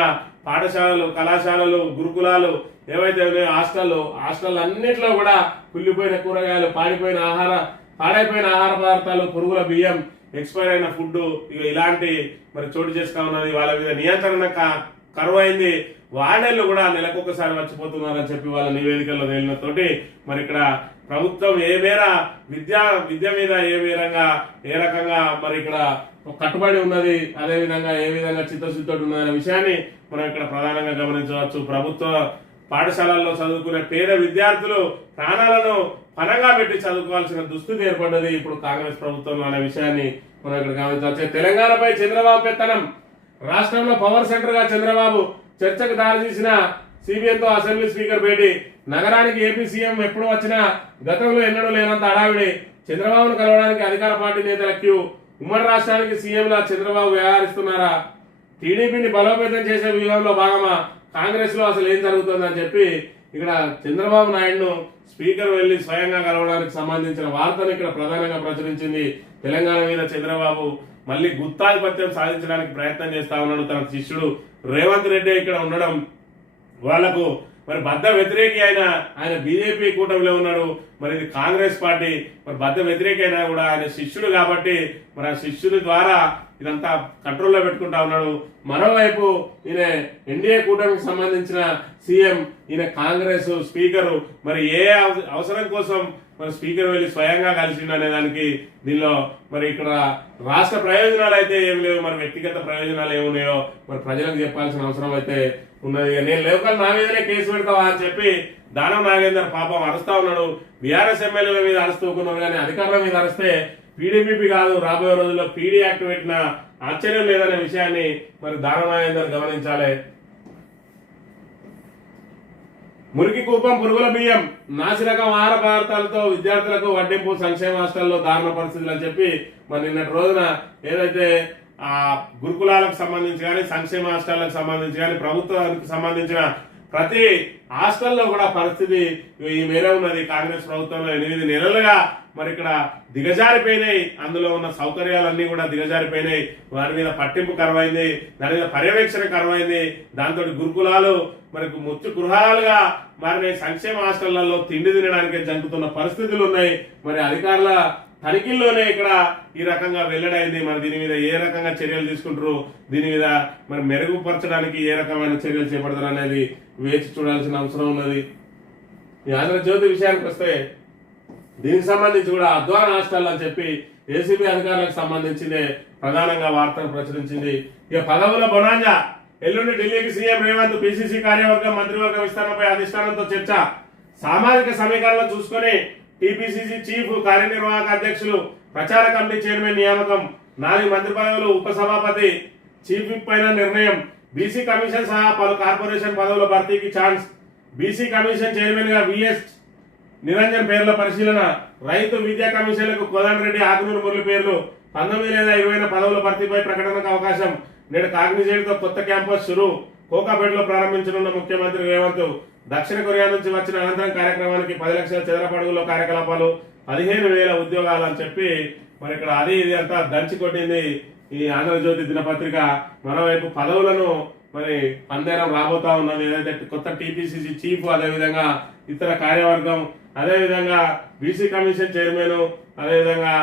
పాఠశాలలు, కళాశాలలు, గురుకులాలు ఏవైతే హాస్టల్ అన్నింటిలో కూడా కుళ్ళిపోయిన కూరగాయలు, పాడైపోయిన ఆహార పదార్థాలు, పురుగుల బియ్యం, ఎక్స్పైర్ అయిన ఫుడ్ ఇలాంటి మరి చోటు చేసుకున్నా ఉన్నది. వాళ్ళ మీద నియంత్రణ కరువైంది. వాడేళ్ళు కూడా నెలకొకసారి వచ్చిపోతున్నారని చెప్పి వాళ్ళ నివేదికల్లో తేలినతోటి మరి ఇక్కడ ప్రభుత్వం ఏ మేర విద్య మీద ఏ రకంగా మరి ఇక్కడ కట్టుబడి ఉన్నది, అదే విధంగా ఏ విధంగా చిత్తశుద్ధితో ఉన్నదనే విషయాన్ని మనం ఇక్కడ ప్రధానంగా గమనించవచ్చు. ప్రభుత్వ పాఠశాలల్లో చదువుకునే పేద విద్యార్థులు ప్రాణాలను పనంగా పెట్టి చదువుకోవాల్సిన దుస్థితి ఏర్పడ్డది ఇప్పుడు కాంగ్రెస్ ప్రభుత్వం అనే విషయాన్ని మనం ఇక్కడ గమనించవచ్చు. తెలంగాణపై చంద్రబాబు పెత్తనం, రాష్ట్రంలో పవర్ సెంటర్ గా చంద్రబాబు చర్చకు దారితీసిన సిబిఎన్తో అసెంబ్లీ స్పీకర్ భేటీ. నగరానికి ఏపీ సీఎం ఎప్పుడు వచ్చినా గతంలో ఎన్నడూ లేనంత హడావిడి. చంద్రబాబును కలవడానికి అధికార పార్టీ నేతల క్యూ. ఉమ్మడి రాష్ట్రానికి సీఎంలా చంద్రబాబు వ్యవహరిస్తున్నారా? టీడీపీని బలోపేతం చేసే వ్యూహంలో భాగమా? కాంగ్రెస్ లో అసలు ఏం జరుగుతుందని చెప్పి ఇక్కడ చంద్రబాబు నాయుడును స్పీకర్ వెళ్లి స్వయంగా కలవడానికి సంబంధించిన వార్తను ఇక్కడ ప్రధానంగా ప్రచురించింది. తెలంగాణ మీద చంద్రబాబు మళ్ళీ గుత్తాధిపత్యం సాధించడానికి ప్రయత్నం చేస్తా ఉన్నాడు. తన శిష్యుడు రేవంత్ రెడ్డి ఇక్కడ ఉండడం వాళ్లకు మరి బద్ద వ్యతిరేకి ఆయన బీజేపీ కూటమిలో ఉన్నాడు. మరి ఇది కాంగ్రెస్ పార్టీ మరి బద్ద వ్యతిరేకి అయినా కూడా ఆయన శిష్యుడు కాబట్టి మరి ఆ శిష్యుడి ద్వారా ఇదంతా కంట్రోల్లో పెట్టుకుంటా ఉన్నాడు. మరోవైపు ఈయన ఎన్డీఏ కూటమికి సంబంధించిన సీఎం, ఈయన కాంగ్రెస్ స్పీకరు. మరి ఏ అవసరం కోసం మరి స్పీకర్ వెళ్ళి స్వయంగా కలిసిండు అనే దానికి దీనిలో మరి ఇక్కడ రాష్ట్ర ప్రయోజనాలు అయితే ఏమి లేవు, మరి వ్యక్తిగత ప్రయోజనాలు ఏమున్నాయో మరి ప్రజలకు చెప్పాల్సిన అవసరం అయితే ఉన్నది. నేను లేవకాలు నా మీదనే కేసు పెడతావా అని చెప్పి దానం నాగేందర్ పాపం అరుస్తా ఉన్నాడు. బీఆర్ఎస్ ఎమ్మెల్యేల మీద అరుస్తున్నాడు కానీ అధికారుల మీద అరిస్తే పీడీపీ కాదు, రాబోయే రోజుల్లో పీడీ యాక్ట్ పెట్టిన ఆశ్చర్యం లేదనే విషయాన్ని మరి దానం నాగేందర్ గమనించాలి. మురికి కూపం, పురుగుల బియ్యం, నాసిరకం ఆహార పదార్థాలతో విద్యార్థులకు వడ్డింపు, సంక్షేమ హాస్టల్లో దారుణ పరిస్థితులు అని చెప్పి మరి నిన్నటి రోజున ఏదైతే ఆ గురుకులాలకు సంబంధించి కానీ, సంక్షేమ హాస్టళ్లకు సంబంధించి కానీ, ప్రభుత్వానికి సంబంధించిన ప్రతి హాస్టల్లో కూడా పరిస్థితి ఈ మేర ఉన్నది. కాంగ్రెస్ ప్రభుత్వంలో 8 నెలలుగా మరి ఇక్కడ దిగజారిపోయినాయి. అందులో ఉన్న సౌకర్యాలన్నీ కూడా దిగజారిపోయినాయి. వారి మీద పట్టింపు కరువైంది, దాని మీద పర్యవేక్షణ కరువైంది. దాంతో గురుకులాలు మరి ముచ్చు గృహాలుగా మారిన సంక్షేమ హాస్టళ్లలో తిండి తినడానికి జరుగుతున్న పరిస్థితులు ఉన్నాయి. మరి అధికారుల తనిఖీల్లోనే ఇక్కడ ఈ రకంగా వెల్లడైంది. మరి దీని మీద ఏ రకంగా చర్యలు తీసుకుంటారు, దీని మీద మరి మెరుగుపరచడానికి ఏ రకమైన చర్యలు చేపడతారు అనేది వేచి చూడాల్సిన అవసరం ఉన్నది. ఈ ఆంధ్రజ్యోతి విషయానికి వస్తే దీనికి సంబంధించి కూడా అధ్వాన హాస్టల్ అని చెప్పి ఏసీబీ అధికారులకు సంబంధించిందే ప్రధానంగా వార్తలు ప్రచురించింది. ఇక పదవుల బొనాంజా, ఎల్లుండి ఢిల్లీకి సీఎం రేవంత్, పిసిసి కార్యవర్గం మంత్రివర్గ విస్తరణపై అధిష్టానంతో చర్చ, సామాజిక సమీకరణలు చూసుకొని టీపీసీసీ చీఫ్ కార్యనిర్వాహక అధ్యక్షులు ప్రచార కమిటీ చైర్మన్ నియామకం, 4 మంత్రి పదవులు, ఉపసభాపతి, చీఫ్ విప్ పైన నిర్ణయం, బీసీ కమిషన్ సహా పలు కార్పొరేషన్ పదవుల భర్తీకి ఛాన్స్, బీసీ కమిషన్ చైర్మన్ గా విఎస్ నిరంజన్ పేర్ల పరిశీలన, రైతు విద్యా కమిషన్లకు కోదండరెడ్డి, ఆకునూరు మురళి పేర్లు, 19 లేదా 20 పదవుల భర్తీపై ప్రకటనకు అవకాశం, నేడు కాగ్నిజెంట్ తో కొత్త క్యాంపస్ షురు, కోకాపేటలో ప్రారంభించనున్న ముఖ్యమంత్రి రేవంత్, దక్షిణ కొరియా నుంచి వచ్చిన అనంతరం కార్యక్రమానికి 10 లక్షల చదరపు అడుగుల కార్యకలాపాలు, 15,000 ఉద్యోగాలు అని చెప్పి మరి ఇక్కడ అది ఇది అంతా దంచి కొట్టింది ఈ ఆంధ్రజ్యోతి దినపత్రిక. మరోవైపు పదవులను మరి పందేరం రాబోతా ఉన్నది. ఏదైతే కొత్త టీపీసీసీ చీఫ్, అదేవిధంగా ఇతర కార్యవర్గం, అదేవిధంగా బీసీ కమిషన్ చైర్మన్, అదేవిధంగా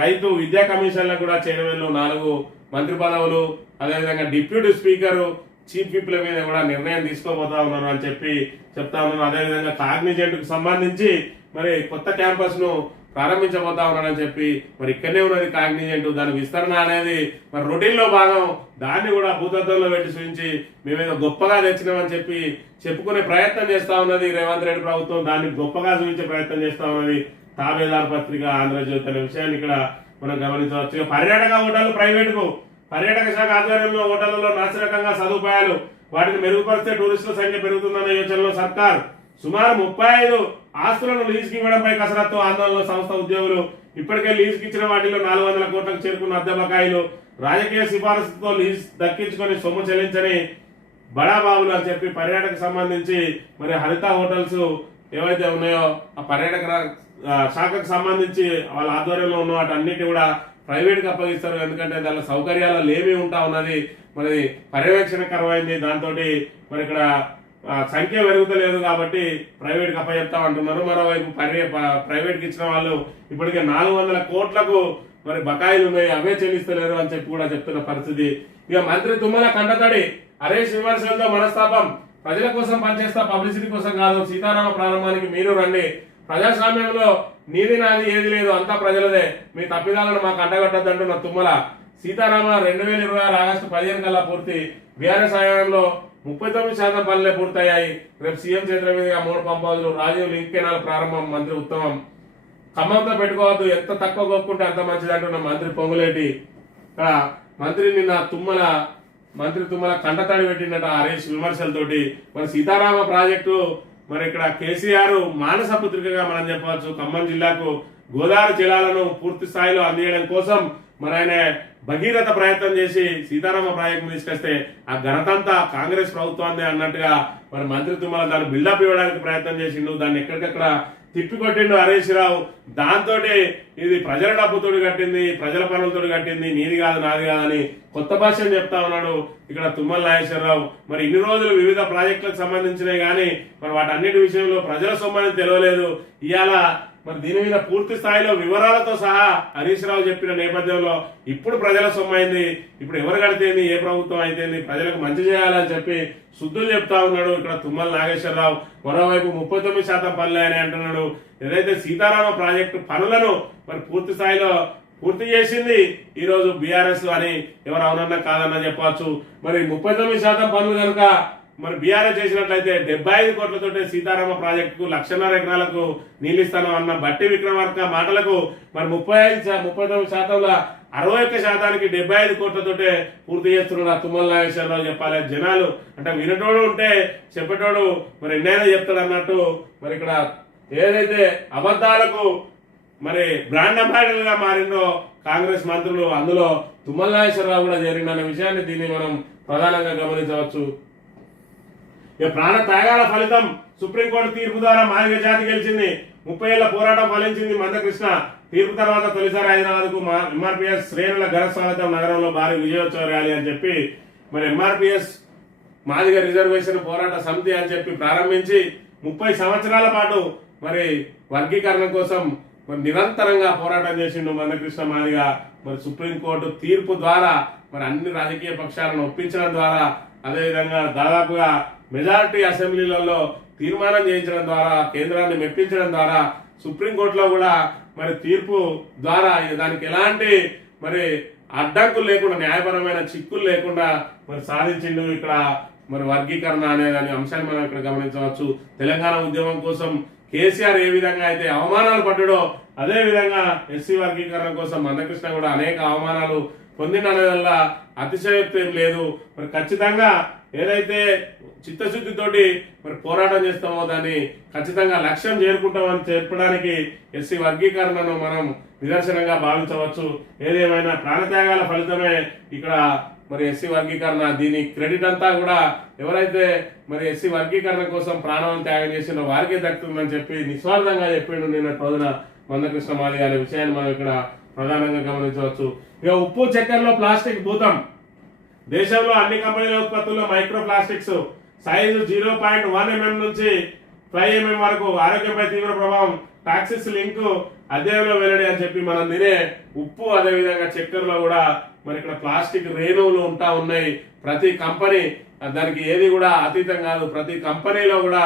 రైతు విద్యా కమిషన్లకు కూడా చైర్మన్లు, 4 మంత్రి పదవులు, అదేవిధంగా డిప్యూటీ స్పీకర్, చీఫ్ విప్ల మీద కూడా నిర్ణయం తీసుకోబోతా ఉన్నారు అని చెప్పి చెప్తా ఉన్నారు. అదేవిధంగా కాగ్నిజెంట్ కు సంబంధించి మరి కొత్త క్యాంపస్ ను ప్రారంభించబోతా ఉన్నాడని చెప్పి మరి ఇక్కడనే ఉన్నది కాగ్నిజెంట్, దాని విస్తరణ అనేది మరి రొటీన్ లో భాగం, దాన్ని కూడా భూతత్వంలో పెట్టి చూపించి మేమేదో గొప్పగా తెచ్చినామని చెప్పి చెప్పుకునే ప్రయత్నం చేస్తా ఉన్నది రేవంత్ రెడ్డి ప్రభుత్వం. దాన్ని గొప్పగా చూపించే ప్రయత్నం చేస్తా ఉన్నది తాబేదార్ పత్రిక ఆంధ్రజ్యోతి అనే విషయాన్ని ఇక్కడ మనం గమనించవచ్చు. పర్యాటక హోటళ్లు ప్రైవేటుకు, పర్యాటక శాఖ ఆధ్వర్యంలో హోటళ్లలో నాసిరకంగా సదుపాయాలు, వాటిని మెరుగుపరిస్తే టూరిస్టుల సంఖ్య పెరుగుతుందన్న యోచనలో సర్కార్, సుమారు 35 ఆస్తులను లీజుకి ఇవ్వడంపై కసరత్తు, ఆందోళన సంస్థ ఉద్యోగులు, ఇప్పటికే లీజుకి ఇచ్చిన వాటిలో 400 కోట్లకు చేరుకున్న అద్దె బకాయిలు, రాజకీయ సిఫారసుతో లీజ్ దక్కించుకొని సొమ్ము చెల్లించని బడాబాబులు అని చెప్పి పర్యాటక సంబంధించి మరి హరిత హోటల్స్ ఏవైతే ఉన్నాయో ఆ పర్యాటక శాఖకు సంబంధించి వాళ్ళ ఆధ్వర్యంలో ఉన్న వాటి అన్నిటి కూడా ప్రైవేట్ కి అప్పగిస్తారు. ఎందుకంటే దాని సౌకర్యాలు ఏమి ఉంటా ఉన్నది, మరి పర్యవేక్షణ కరువైంది, దాంతో మరి ఇక్కడ సంఖ్య పెరుగుతలేదు కాబట్టి ప్రైవేట్ కి అప్పచెప్తామంటున్నారు. మరోవైపు ప్రైవేట్ కి ఇచ్చిన వాళ్ళు ఇప్పటికే 400 కోట్లకు మరి బకాయిలు ఉన్నాయి, అవే చెల్లిస్తలేరు అని చెప్పి కూడా చెప్తున్న పరిస్థితి. ఇక మంత్రి తుమ్మల కంటతడి, హరీష్ విమర్శలతో మనస్తాపం, ప్రజల కోసం పనిచేస్తా, పబ్లిసిటీ కోసం కాదు, సీతారామ ప్రారంభానికి మీరు రండి, ప్రజాస్వామ్యంలో నీది నాది ఏది లేదు, అంతా ప్రజలదే, మీ తప్పిదాలను మాకు అంటగట్టద్దంటున్న తుమ్మల. సీతారామ 2026 ఆగస్టు 15 కల్లా పూర్తి, బీఆర్ఎస్ హయాంలో 39% పనులే పూర్తయ్యాయి, రేపు సీఎం చేతుల మీదుగా 3 పంప్ హౌజులు, రాజీవ్ లింక్ కెనాల్ ప్రారంభం, మంత్రి ఉత్తమం. ఖమ్మంతో పెట్టుకోవద్దు, ఎంత తక్కువ గొప్పకుంటే అంత మంచిది అంటున్న మంత్రి పొంగులేటి. ఇక్కడ మంత్రి తుమ్మల కంటతడి పెట్టినట్టు హరీష్ విమర్శలతోటి. మరి సీతారామ ప్రాజెక్టు మరి ఇక్కడ కేసీఆర్ మానస పుత్రికగా మనం చెప్పవచ్చు. ఖమ్మం జిల్లాకు గోదావరి జలాలను పూర్తి స్థాయిలో అందించడం కోసం మరి ఆయన భగీరథ ప్రయత్నం చేసి సీతారామ ప్రాజెక్టు తీసుకొస్తే ఆ ఘనతంతా కాంగ్రెస్ ప్రభుత్వాన్ని అన్నట్టుగా మరి మంత్రి తుమ్మల దాన్ని బిల్డప్ ఇవ్వడానికి ప్రయత్నం చేసిండు. దాన్ని ఎక్కడికక్కడ తిప్పికొట్టిండు హరీష్ రావు. దాంతో ఇది ప్రజల డబ్బుతోటి కట్టింది, ప్రజల పనులతోటి కట్టింది, నీది కాదు నాది కాదని కొత్త భాషను చెప్తా ఉన్నాడు ఇక్కడ తుమ్మల నాగేశ్వరరావు. మరి ఇన్ని రోజులు వివిధ ప్రాజెక్టులకు సంబంధించినవి కానీ మరి వాటన్నిటి విషయంలో ప్రజల సొమ్మని తెలియలేదు. ఇవాళ మరి దీని మీద పూర్తి స్థాయిలో వివరాలతో సహా హరీష్ రావు చెప్పిన నేపథ్యంలో ఇప్పుడు ప్రజల సొమ్మైంది, ఇప్పుడు ఎవరు కడితేంది, ఏ ప్రభుత్వం అయితేంది, ప్రజలకు మంచి చేయాలని చెప్పి శుద్ధులు చెప్తా ఉన్నాడు ఇక్కడ తుమ్మల నాగేశ్వరరావు. మరోవైపు 39% పనులే అని అంటున్నాడు. ఏదైతే సీతారామ ప్రాజెక్టు పనులను మరి పూర్తి స్థాయిలో పూర్తి చేసింది ఈ రోజు బీఆర్ఎస్ అని ఎవరు అవునన్నా కాదన్నా చెప్పవచ్చు. మరి 39% పనులు కనుక మరి బీఆర్ఎస్ చేసినట్లయితే 75 కోట్లతోటే సీతారామ ప్రాజెక్టుకు 1.5 ఎకరాలకు నీళ్ళు ఇస్తాను అన్న బట్టి విక్రమార్క మాటలకు మరి 39%లో 61% 75 కోట్లతోటే పూర్తి చేస్తున్నాడు తుమ్మల నాగేశ్వరరావు. చెప్పాలి జనాలు అంటే వినటోడు ఉంటే చెప్పేటోడు మరి ఎన్నైనా చెప్తాడు అన్నట్టు మరి ఇక్కడ ఏదైతే అబద్ధాలకు మరి బ్రాండ్ అంబాసిడర్ గా మారిందో కాంగ్రెస్ మంత్రులు, అందులో తుమ్మల నాగేశ్వరరావు కూడా చేరిందన్న విషయాన్ని దీన్ని మనం ప్రధానంగా గమనించవచ్చు. ఇక ప్రాణ త్యాగాల ఫలితం, సుప్రీంకోర్టు తీర్పు ద్వారా మాదిగ జాతి గెలిచింది, 30 ఏళ్ల పోరాటం ఫలించింది. మందకృష్ణ తీర్పు తర్వాత తొలిసారి హైదరాబాద్ కు ఎంఆర్పీఎస్ శ్రేణుల ఘన స్వాగతం, నగరంలో భారీ విజయోత్సవ ర్యాలీ అని చెప్పి మరి ఎంఆర్పీఎస్ మాదిగ రిజర్వేషన్ పోరాట సమితి అని చెప్పి ప్రారంభించి 30 సంవత్సరాల పాటు మరి వర్గీకరణ కోసం మరి నిరంతరంగా పోరాటం చేసిండు మందకృష్ణ మాదిగ. మరి సుప్రీంకోర్టు తీర్పు ద్వారా మరి అన్ని రాజకీయ పక్షాలను ఒప్పించడం ద్వారా, అదేవిధంగా దాదాపుగా మెజారిటీ అసెంబ్లీలలో తీర్మానం చేయించడం ద్వారా, కేంద్రాన్ని మెప్పించడం ద్వారా, సుప్రీంకోర్టులో కూడా మరి తీర్పు ద్వారా దానికి ఎలాంటి మరి అడ్డంకులు లేకుండా, న్యాయపరమైన చిక్కులు లేకుండా మరి సాధించిండు. ఇక్కడ మరి వర్గీకరణ అనే దాని అంశాన్ని మనం ఇక్కడ గమనించవచ్చు. తెలంగాణ ఉద్యమం కోసం కేసీఆర్ ఏ విధంగా అయితే అవమానాలు పడ్డాడో, అదే విధంగా ఎస్సీ వర్గీకరణ కోసం మందకృష్ణ కూడా అనేక అవమానాలు పొందిన వల్ల అతిశయోక్తి ఏం లేదు. మరి ఖచ్చితంగా ఏదైతే చిత్తశుద్ధితోటి మరి పోరాటం చేస్తామో దాన్ని ఖచ్చితంగా లక్ష్యం చేరుకుంటామని చెప్పడానికి ఎస్సీ వర్గీకరణను మనం నిదర్శనంగా భావించవచ్చు. ఏదేమైనా ప్రాణత్యాగాల ఫలితమే ఇక్కడ మరి ఎస్సీ వర్గీకరణ. దీని క్రెడిట్ అంతా కూడా ఎవరైతే మరి ఎస్సీ వర్గీకరణ కోసం ప్రాణం త్యాగం చేసినో వారికే దక్కుతుందని చెప్పి నిస్వార్థంగా చెప్పిండు నిన్న రోజున మందకృష్ణ మాదిగ అనే విషయాన్ని మనం ఇక్కడ ప్రధానంగా గమనించవచ్చు. ఇక ఉప్పు చక్కెరలో ప్లాస్టిక్ భూతం. దేశంలో అన్ని కంపెనీల ఉత్పత్తుల్లో మైక్రో ప్లాస్టిక్స్ సైజు 0.1 mm నుంచి 5 mm వరకు ఆరోగ్యంపై తీవ్ర ప్రభావం, టాక్సిస్ లింక్ అధ్యయనంలో వెల్లడి అని చెప్పి మనం తినే ఉప్పు అదేవిధంగా చక్కెరలో కూడా మరి ఇక్కడ ప్లాస్టిక్ రేణువులు ఉంటా ఉన్నాయి. ప్రతి కంపెనీ దానికి ఏది కూడా అతీతం కాదు. ప్రతి కంపెనీలో కూడా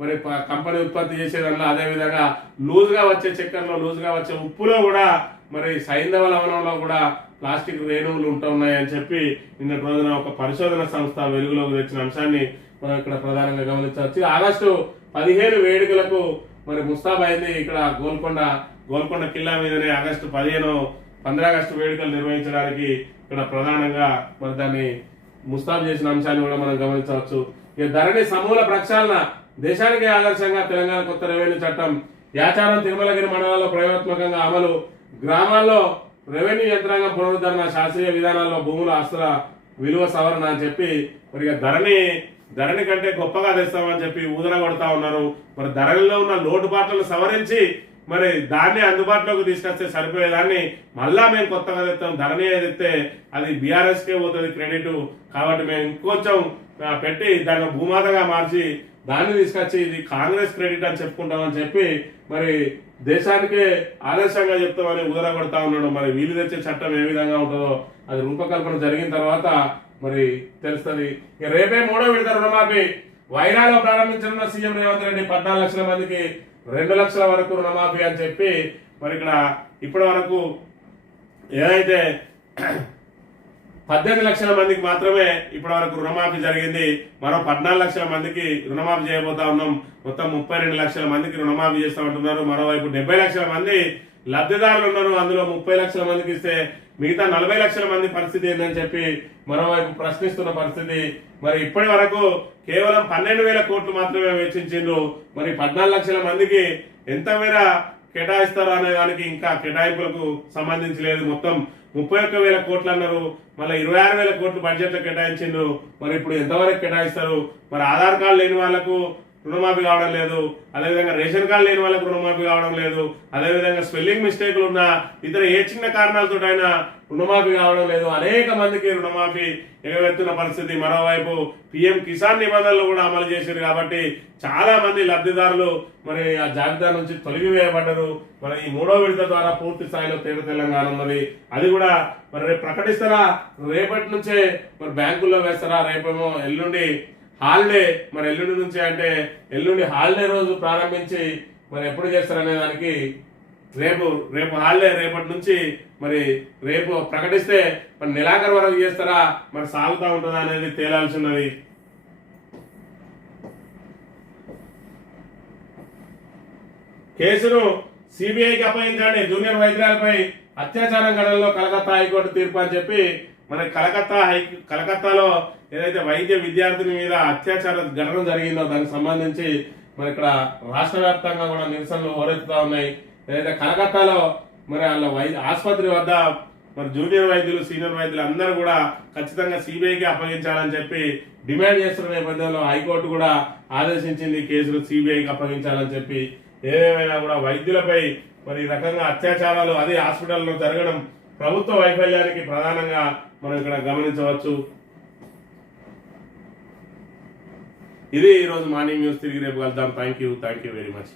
మరి కంపెనీ ఉత్పత్తి చేసేదానిలో, అదేవిధంగా లూజ్గా వచ్చే చక్కెరలో, లూజ్గా వచ్చే ఉప్పులో కూడా మరి సైంధవ లవణంలో కూడా ప్లాస్టిక్ రేణువులు ఉంటున్నాయి అని చెప్పి నిన్నటి రోజున ఒక పరిశోధన సంస్థ వెలుగులోకి తెచ్చిన అంశాన్ని మనం ఇక్కడ ప్రధానంగా గమనించవచ్చు. ఆగస్టు 15 వేడుకలకు మరి ముస్తాబైంది. ఇక్కడ గోల్కొండ కిల్లా మీదనే ఆగస్టు 15 ఆగస్టు వేడుకలు నిర్వహించడానికి ఇక్కడ ప్రధానంగా మరి దాన్ని ముస్తాబు చేసిన అంశాన్ని కూడా మనం గమనించవచ్చు. ఇక ధరణి సమూల ప్రక్షాళన, దేశానికి ఆదర్శంగా తెలంగాణ కొత్త రెవెన్యూ చట్టం. యాచారం తిరుమలగిరి మండలాల్లో ప్రయోగాత్మకంగా అమలు. గ్రామాల్లో రెవెన్యూ యంత్రాంగం పునరుద్ధరణ, శాస్త్రీయ విధానాల్లో భూముల ఆస్తుల విలువ సవరణ అని చెప్పి మరి ధరణి కంటే గొప్పగా తెస్తామని చెప్పి ఊదర కొడతా ఉన్నారు. మరి ధరణిలో ఉన్న లోటుపాట్లను సవరించి మరి దాన్ని అందుబాటులోకి తీసుకొస్తే సరిపోయేదాన్ని మళ్ళా మేము కొత్తగా తెస్తాం. ధరణి తెస్తే అది బీఆర్ఎస్కే పోతుంది క్రెడిట్. కాబట్టి మేము ఇంకొంచెం పెట్టి దాన్ని భూమాతగా మార్చి దాన్ని తీసుకొచ్చి ఇది కాంగ్రెస్ క్రెడిట్ అని చెప్పుకుంటామని చెప్పి మరి దేశానికే ఆదర్శంగా చెప్తామని ఊదర కొడతా ఉన్నాడు. మరి వీలు తెచ్చే చట్టం ఏ విధంగా ఉంటుందో అది రూపకల్పన జరిగిన తర్వాత మరి తెలుస్తుంది. రేపే 3వ విడత రుణమాఫీ వైరాలో ప్రారంభించనున్న సీఎం రేవంత్ రెడ్డి. 14 లక్షల మందికి 2 లక్షల వరకు రుణమాఫీ అని చెప్పి మరి ఇక్కడ ఇప్పటి వరకు ఏదైతే 18 లక్షల మందికి మాత్రమే ఇప్పటి వరకు రుణమాఫీ జరిగింది. మరో 14 లక్షల మందికి రుణమాఫీ చేయబోతా ఉన్నాం. మొత్తం 32 లక్షల మందికి రుణమాఫీ చేస్తామంటున్నారు. మరోవైపు 70 లక్షల మంది లబ్ధిదారులు ఉన్నారు. అందులో 30 లక్షల మందికి ఇస్తే మిగతా 40 లక్షల మంది పరిస్థితి ఏంటని చెప్పి మరోవైపు ప్రశ్నిస్తున్న పరిస్థితి. మరి ఇప్పటి వరకు కేవలం 12,000 కోట్లు మాత్రమే వెచ్చించిండ్రు. మరి 14 లక్షల మందికి ఎంత మేర కేటాయిస్తారు అనే దానికి ఇంకా కేటాయింపులకు సంబంధించలేదు. మొత్తం 31,000 కోట్లు అన్నారు. మళ్ళీ 26,000 కోట్లు బడ్జెట్ లో కేటాయించిండ్రు. మరి ఇప్పుడు ఎంతవరకు కేటాయిస్తారు? మరి ఆధార్ కార్డు లేని వాళ్లకు రుణమాఫీ కావడం లేదు, అదేవిధంగా రేషన్ కార్డు లేని వాళ్ళకు రుణమాఫీ కావడం లేదు, అదేవిధంగా స్పెల్లింగ్ మిస్టేక్లు ఉన్న ఇతర ఏ చిన్న కారణాలతో అయినా రుణమాఫీ కావడం లేదు. అనేక మందికి రుణమాఫీ ఎగవెత్తున్న పరిస్థితి. మరోవైపు పిఎం కిసాన్ నిబంధనలు కూడా అమలు చేశారు కాబట్టి చాలా మంది లబ్ధిదారులు మరి ఆ జాబితా నుంచి తొలగివేయబడ్డారు. మరి ఈ 3వ విడత ద్వారా పూర్తి స్థాయిలో తేడా తెలంగాణ ఉన్నది. అది కూడా మరి రేపు ప్రకటిస్తారా, రేపటి నుంచే మరి బ్యాంకుల్లో వేస్తారా, రేపేమో ఎల్లుండి హాలిడే. మరి ఎల్లుండి నుంచి అంటే ఎల్లుండి హాలిడే రోజు ప్రారంభించి మరి ఎప్పుడు చేస్తారనే దానికి రేపు హాలిడే రేపటి నుంచి మరి రేపు ప్రకటిస్తే మరి నెలాఖరు వరకు చేస్తారా, మరి సాగుతూ ఉంటుందా అనేది తేలాల్సి ఉన్నది. కేసును సిబిఐకి అప్పగించండి. జూనియర్ వైద్యులపై అత్యాచారం ఘటనలో కలకత్తా హైకోర్టు తీర్పు అని చెప్పి మరి కలకత్తాలో ఏదైతే వైద్య విద్యార్థిని మీద అత్యాచార ఘటన జరిగిందో దానికి సంబంధించి మరి ఇక్కడ రాష్ట్ర వ్యాప్తంగా కూడా నిరసనలు హోరెత్తుతా ఉన్నాయి. ఏదైతే కలకత్తాలో మరి వాళ్ళ ఆసుపత్రి వద్ద మరి జూనియర్ వైద్యులు, సీనియర్ వైద్యులు అందరూ కూడా ఖచ్చితంగా సిబిఐకి అప్పగించాలని చెప్పి డిమాండ్ చేస్తున్న నేపథ్యంలో హైకోర్టు కూడా ఆదేశించింది కేసులు సిబిఐకి అప్పగించాలని చెప్పి. ఏదేమైనా కూడా వైద్యులపై మరి ఈ రకంగా అత్యాచారాలు అదే హాస్పిటల్లో జరగడం ప్రభుత్వ వైఫల్యానికి ప్రధానంగా మనం ఇక్కడ గమనించవచ్చు. ఇది ఈరోజు మార్నింగ్ న్యూస్. తిరిగి రేపు కలుద్దాం. Thank you very much.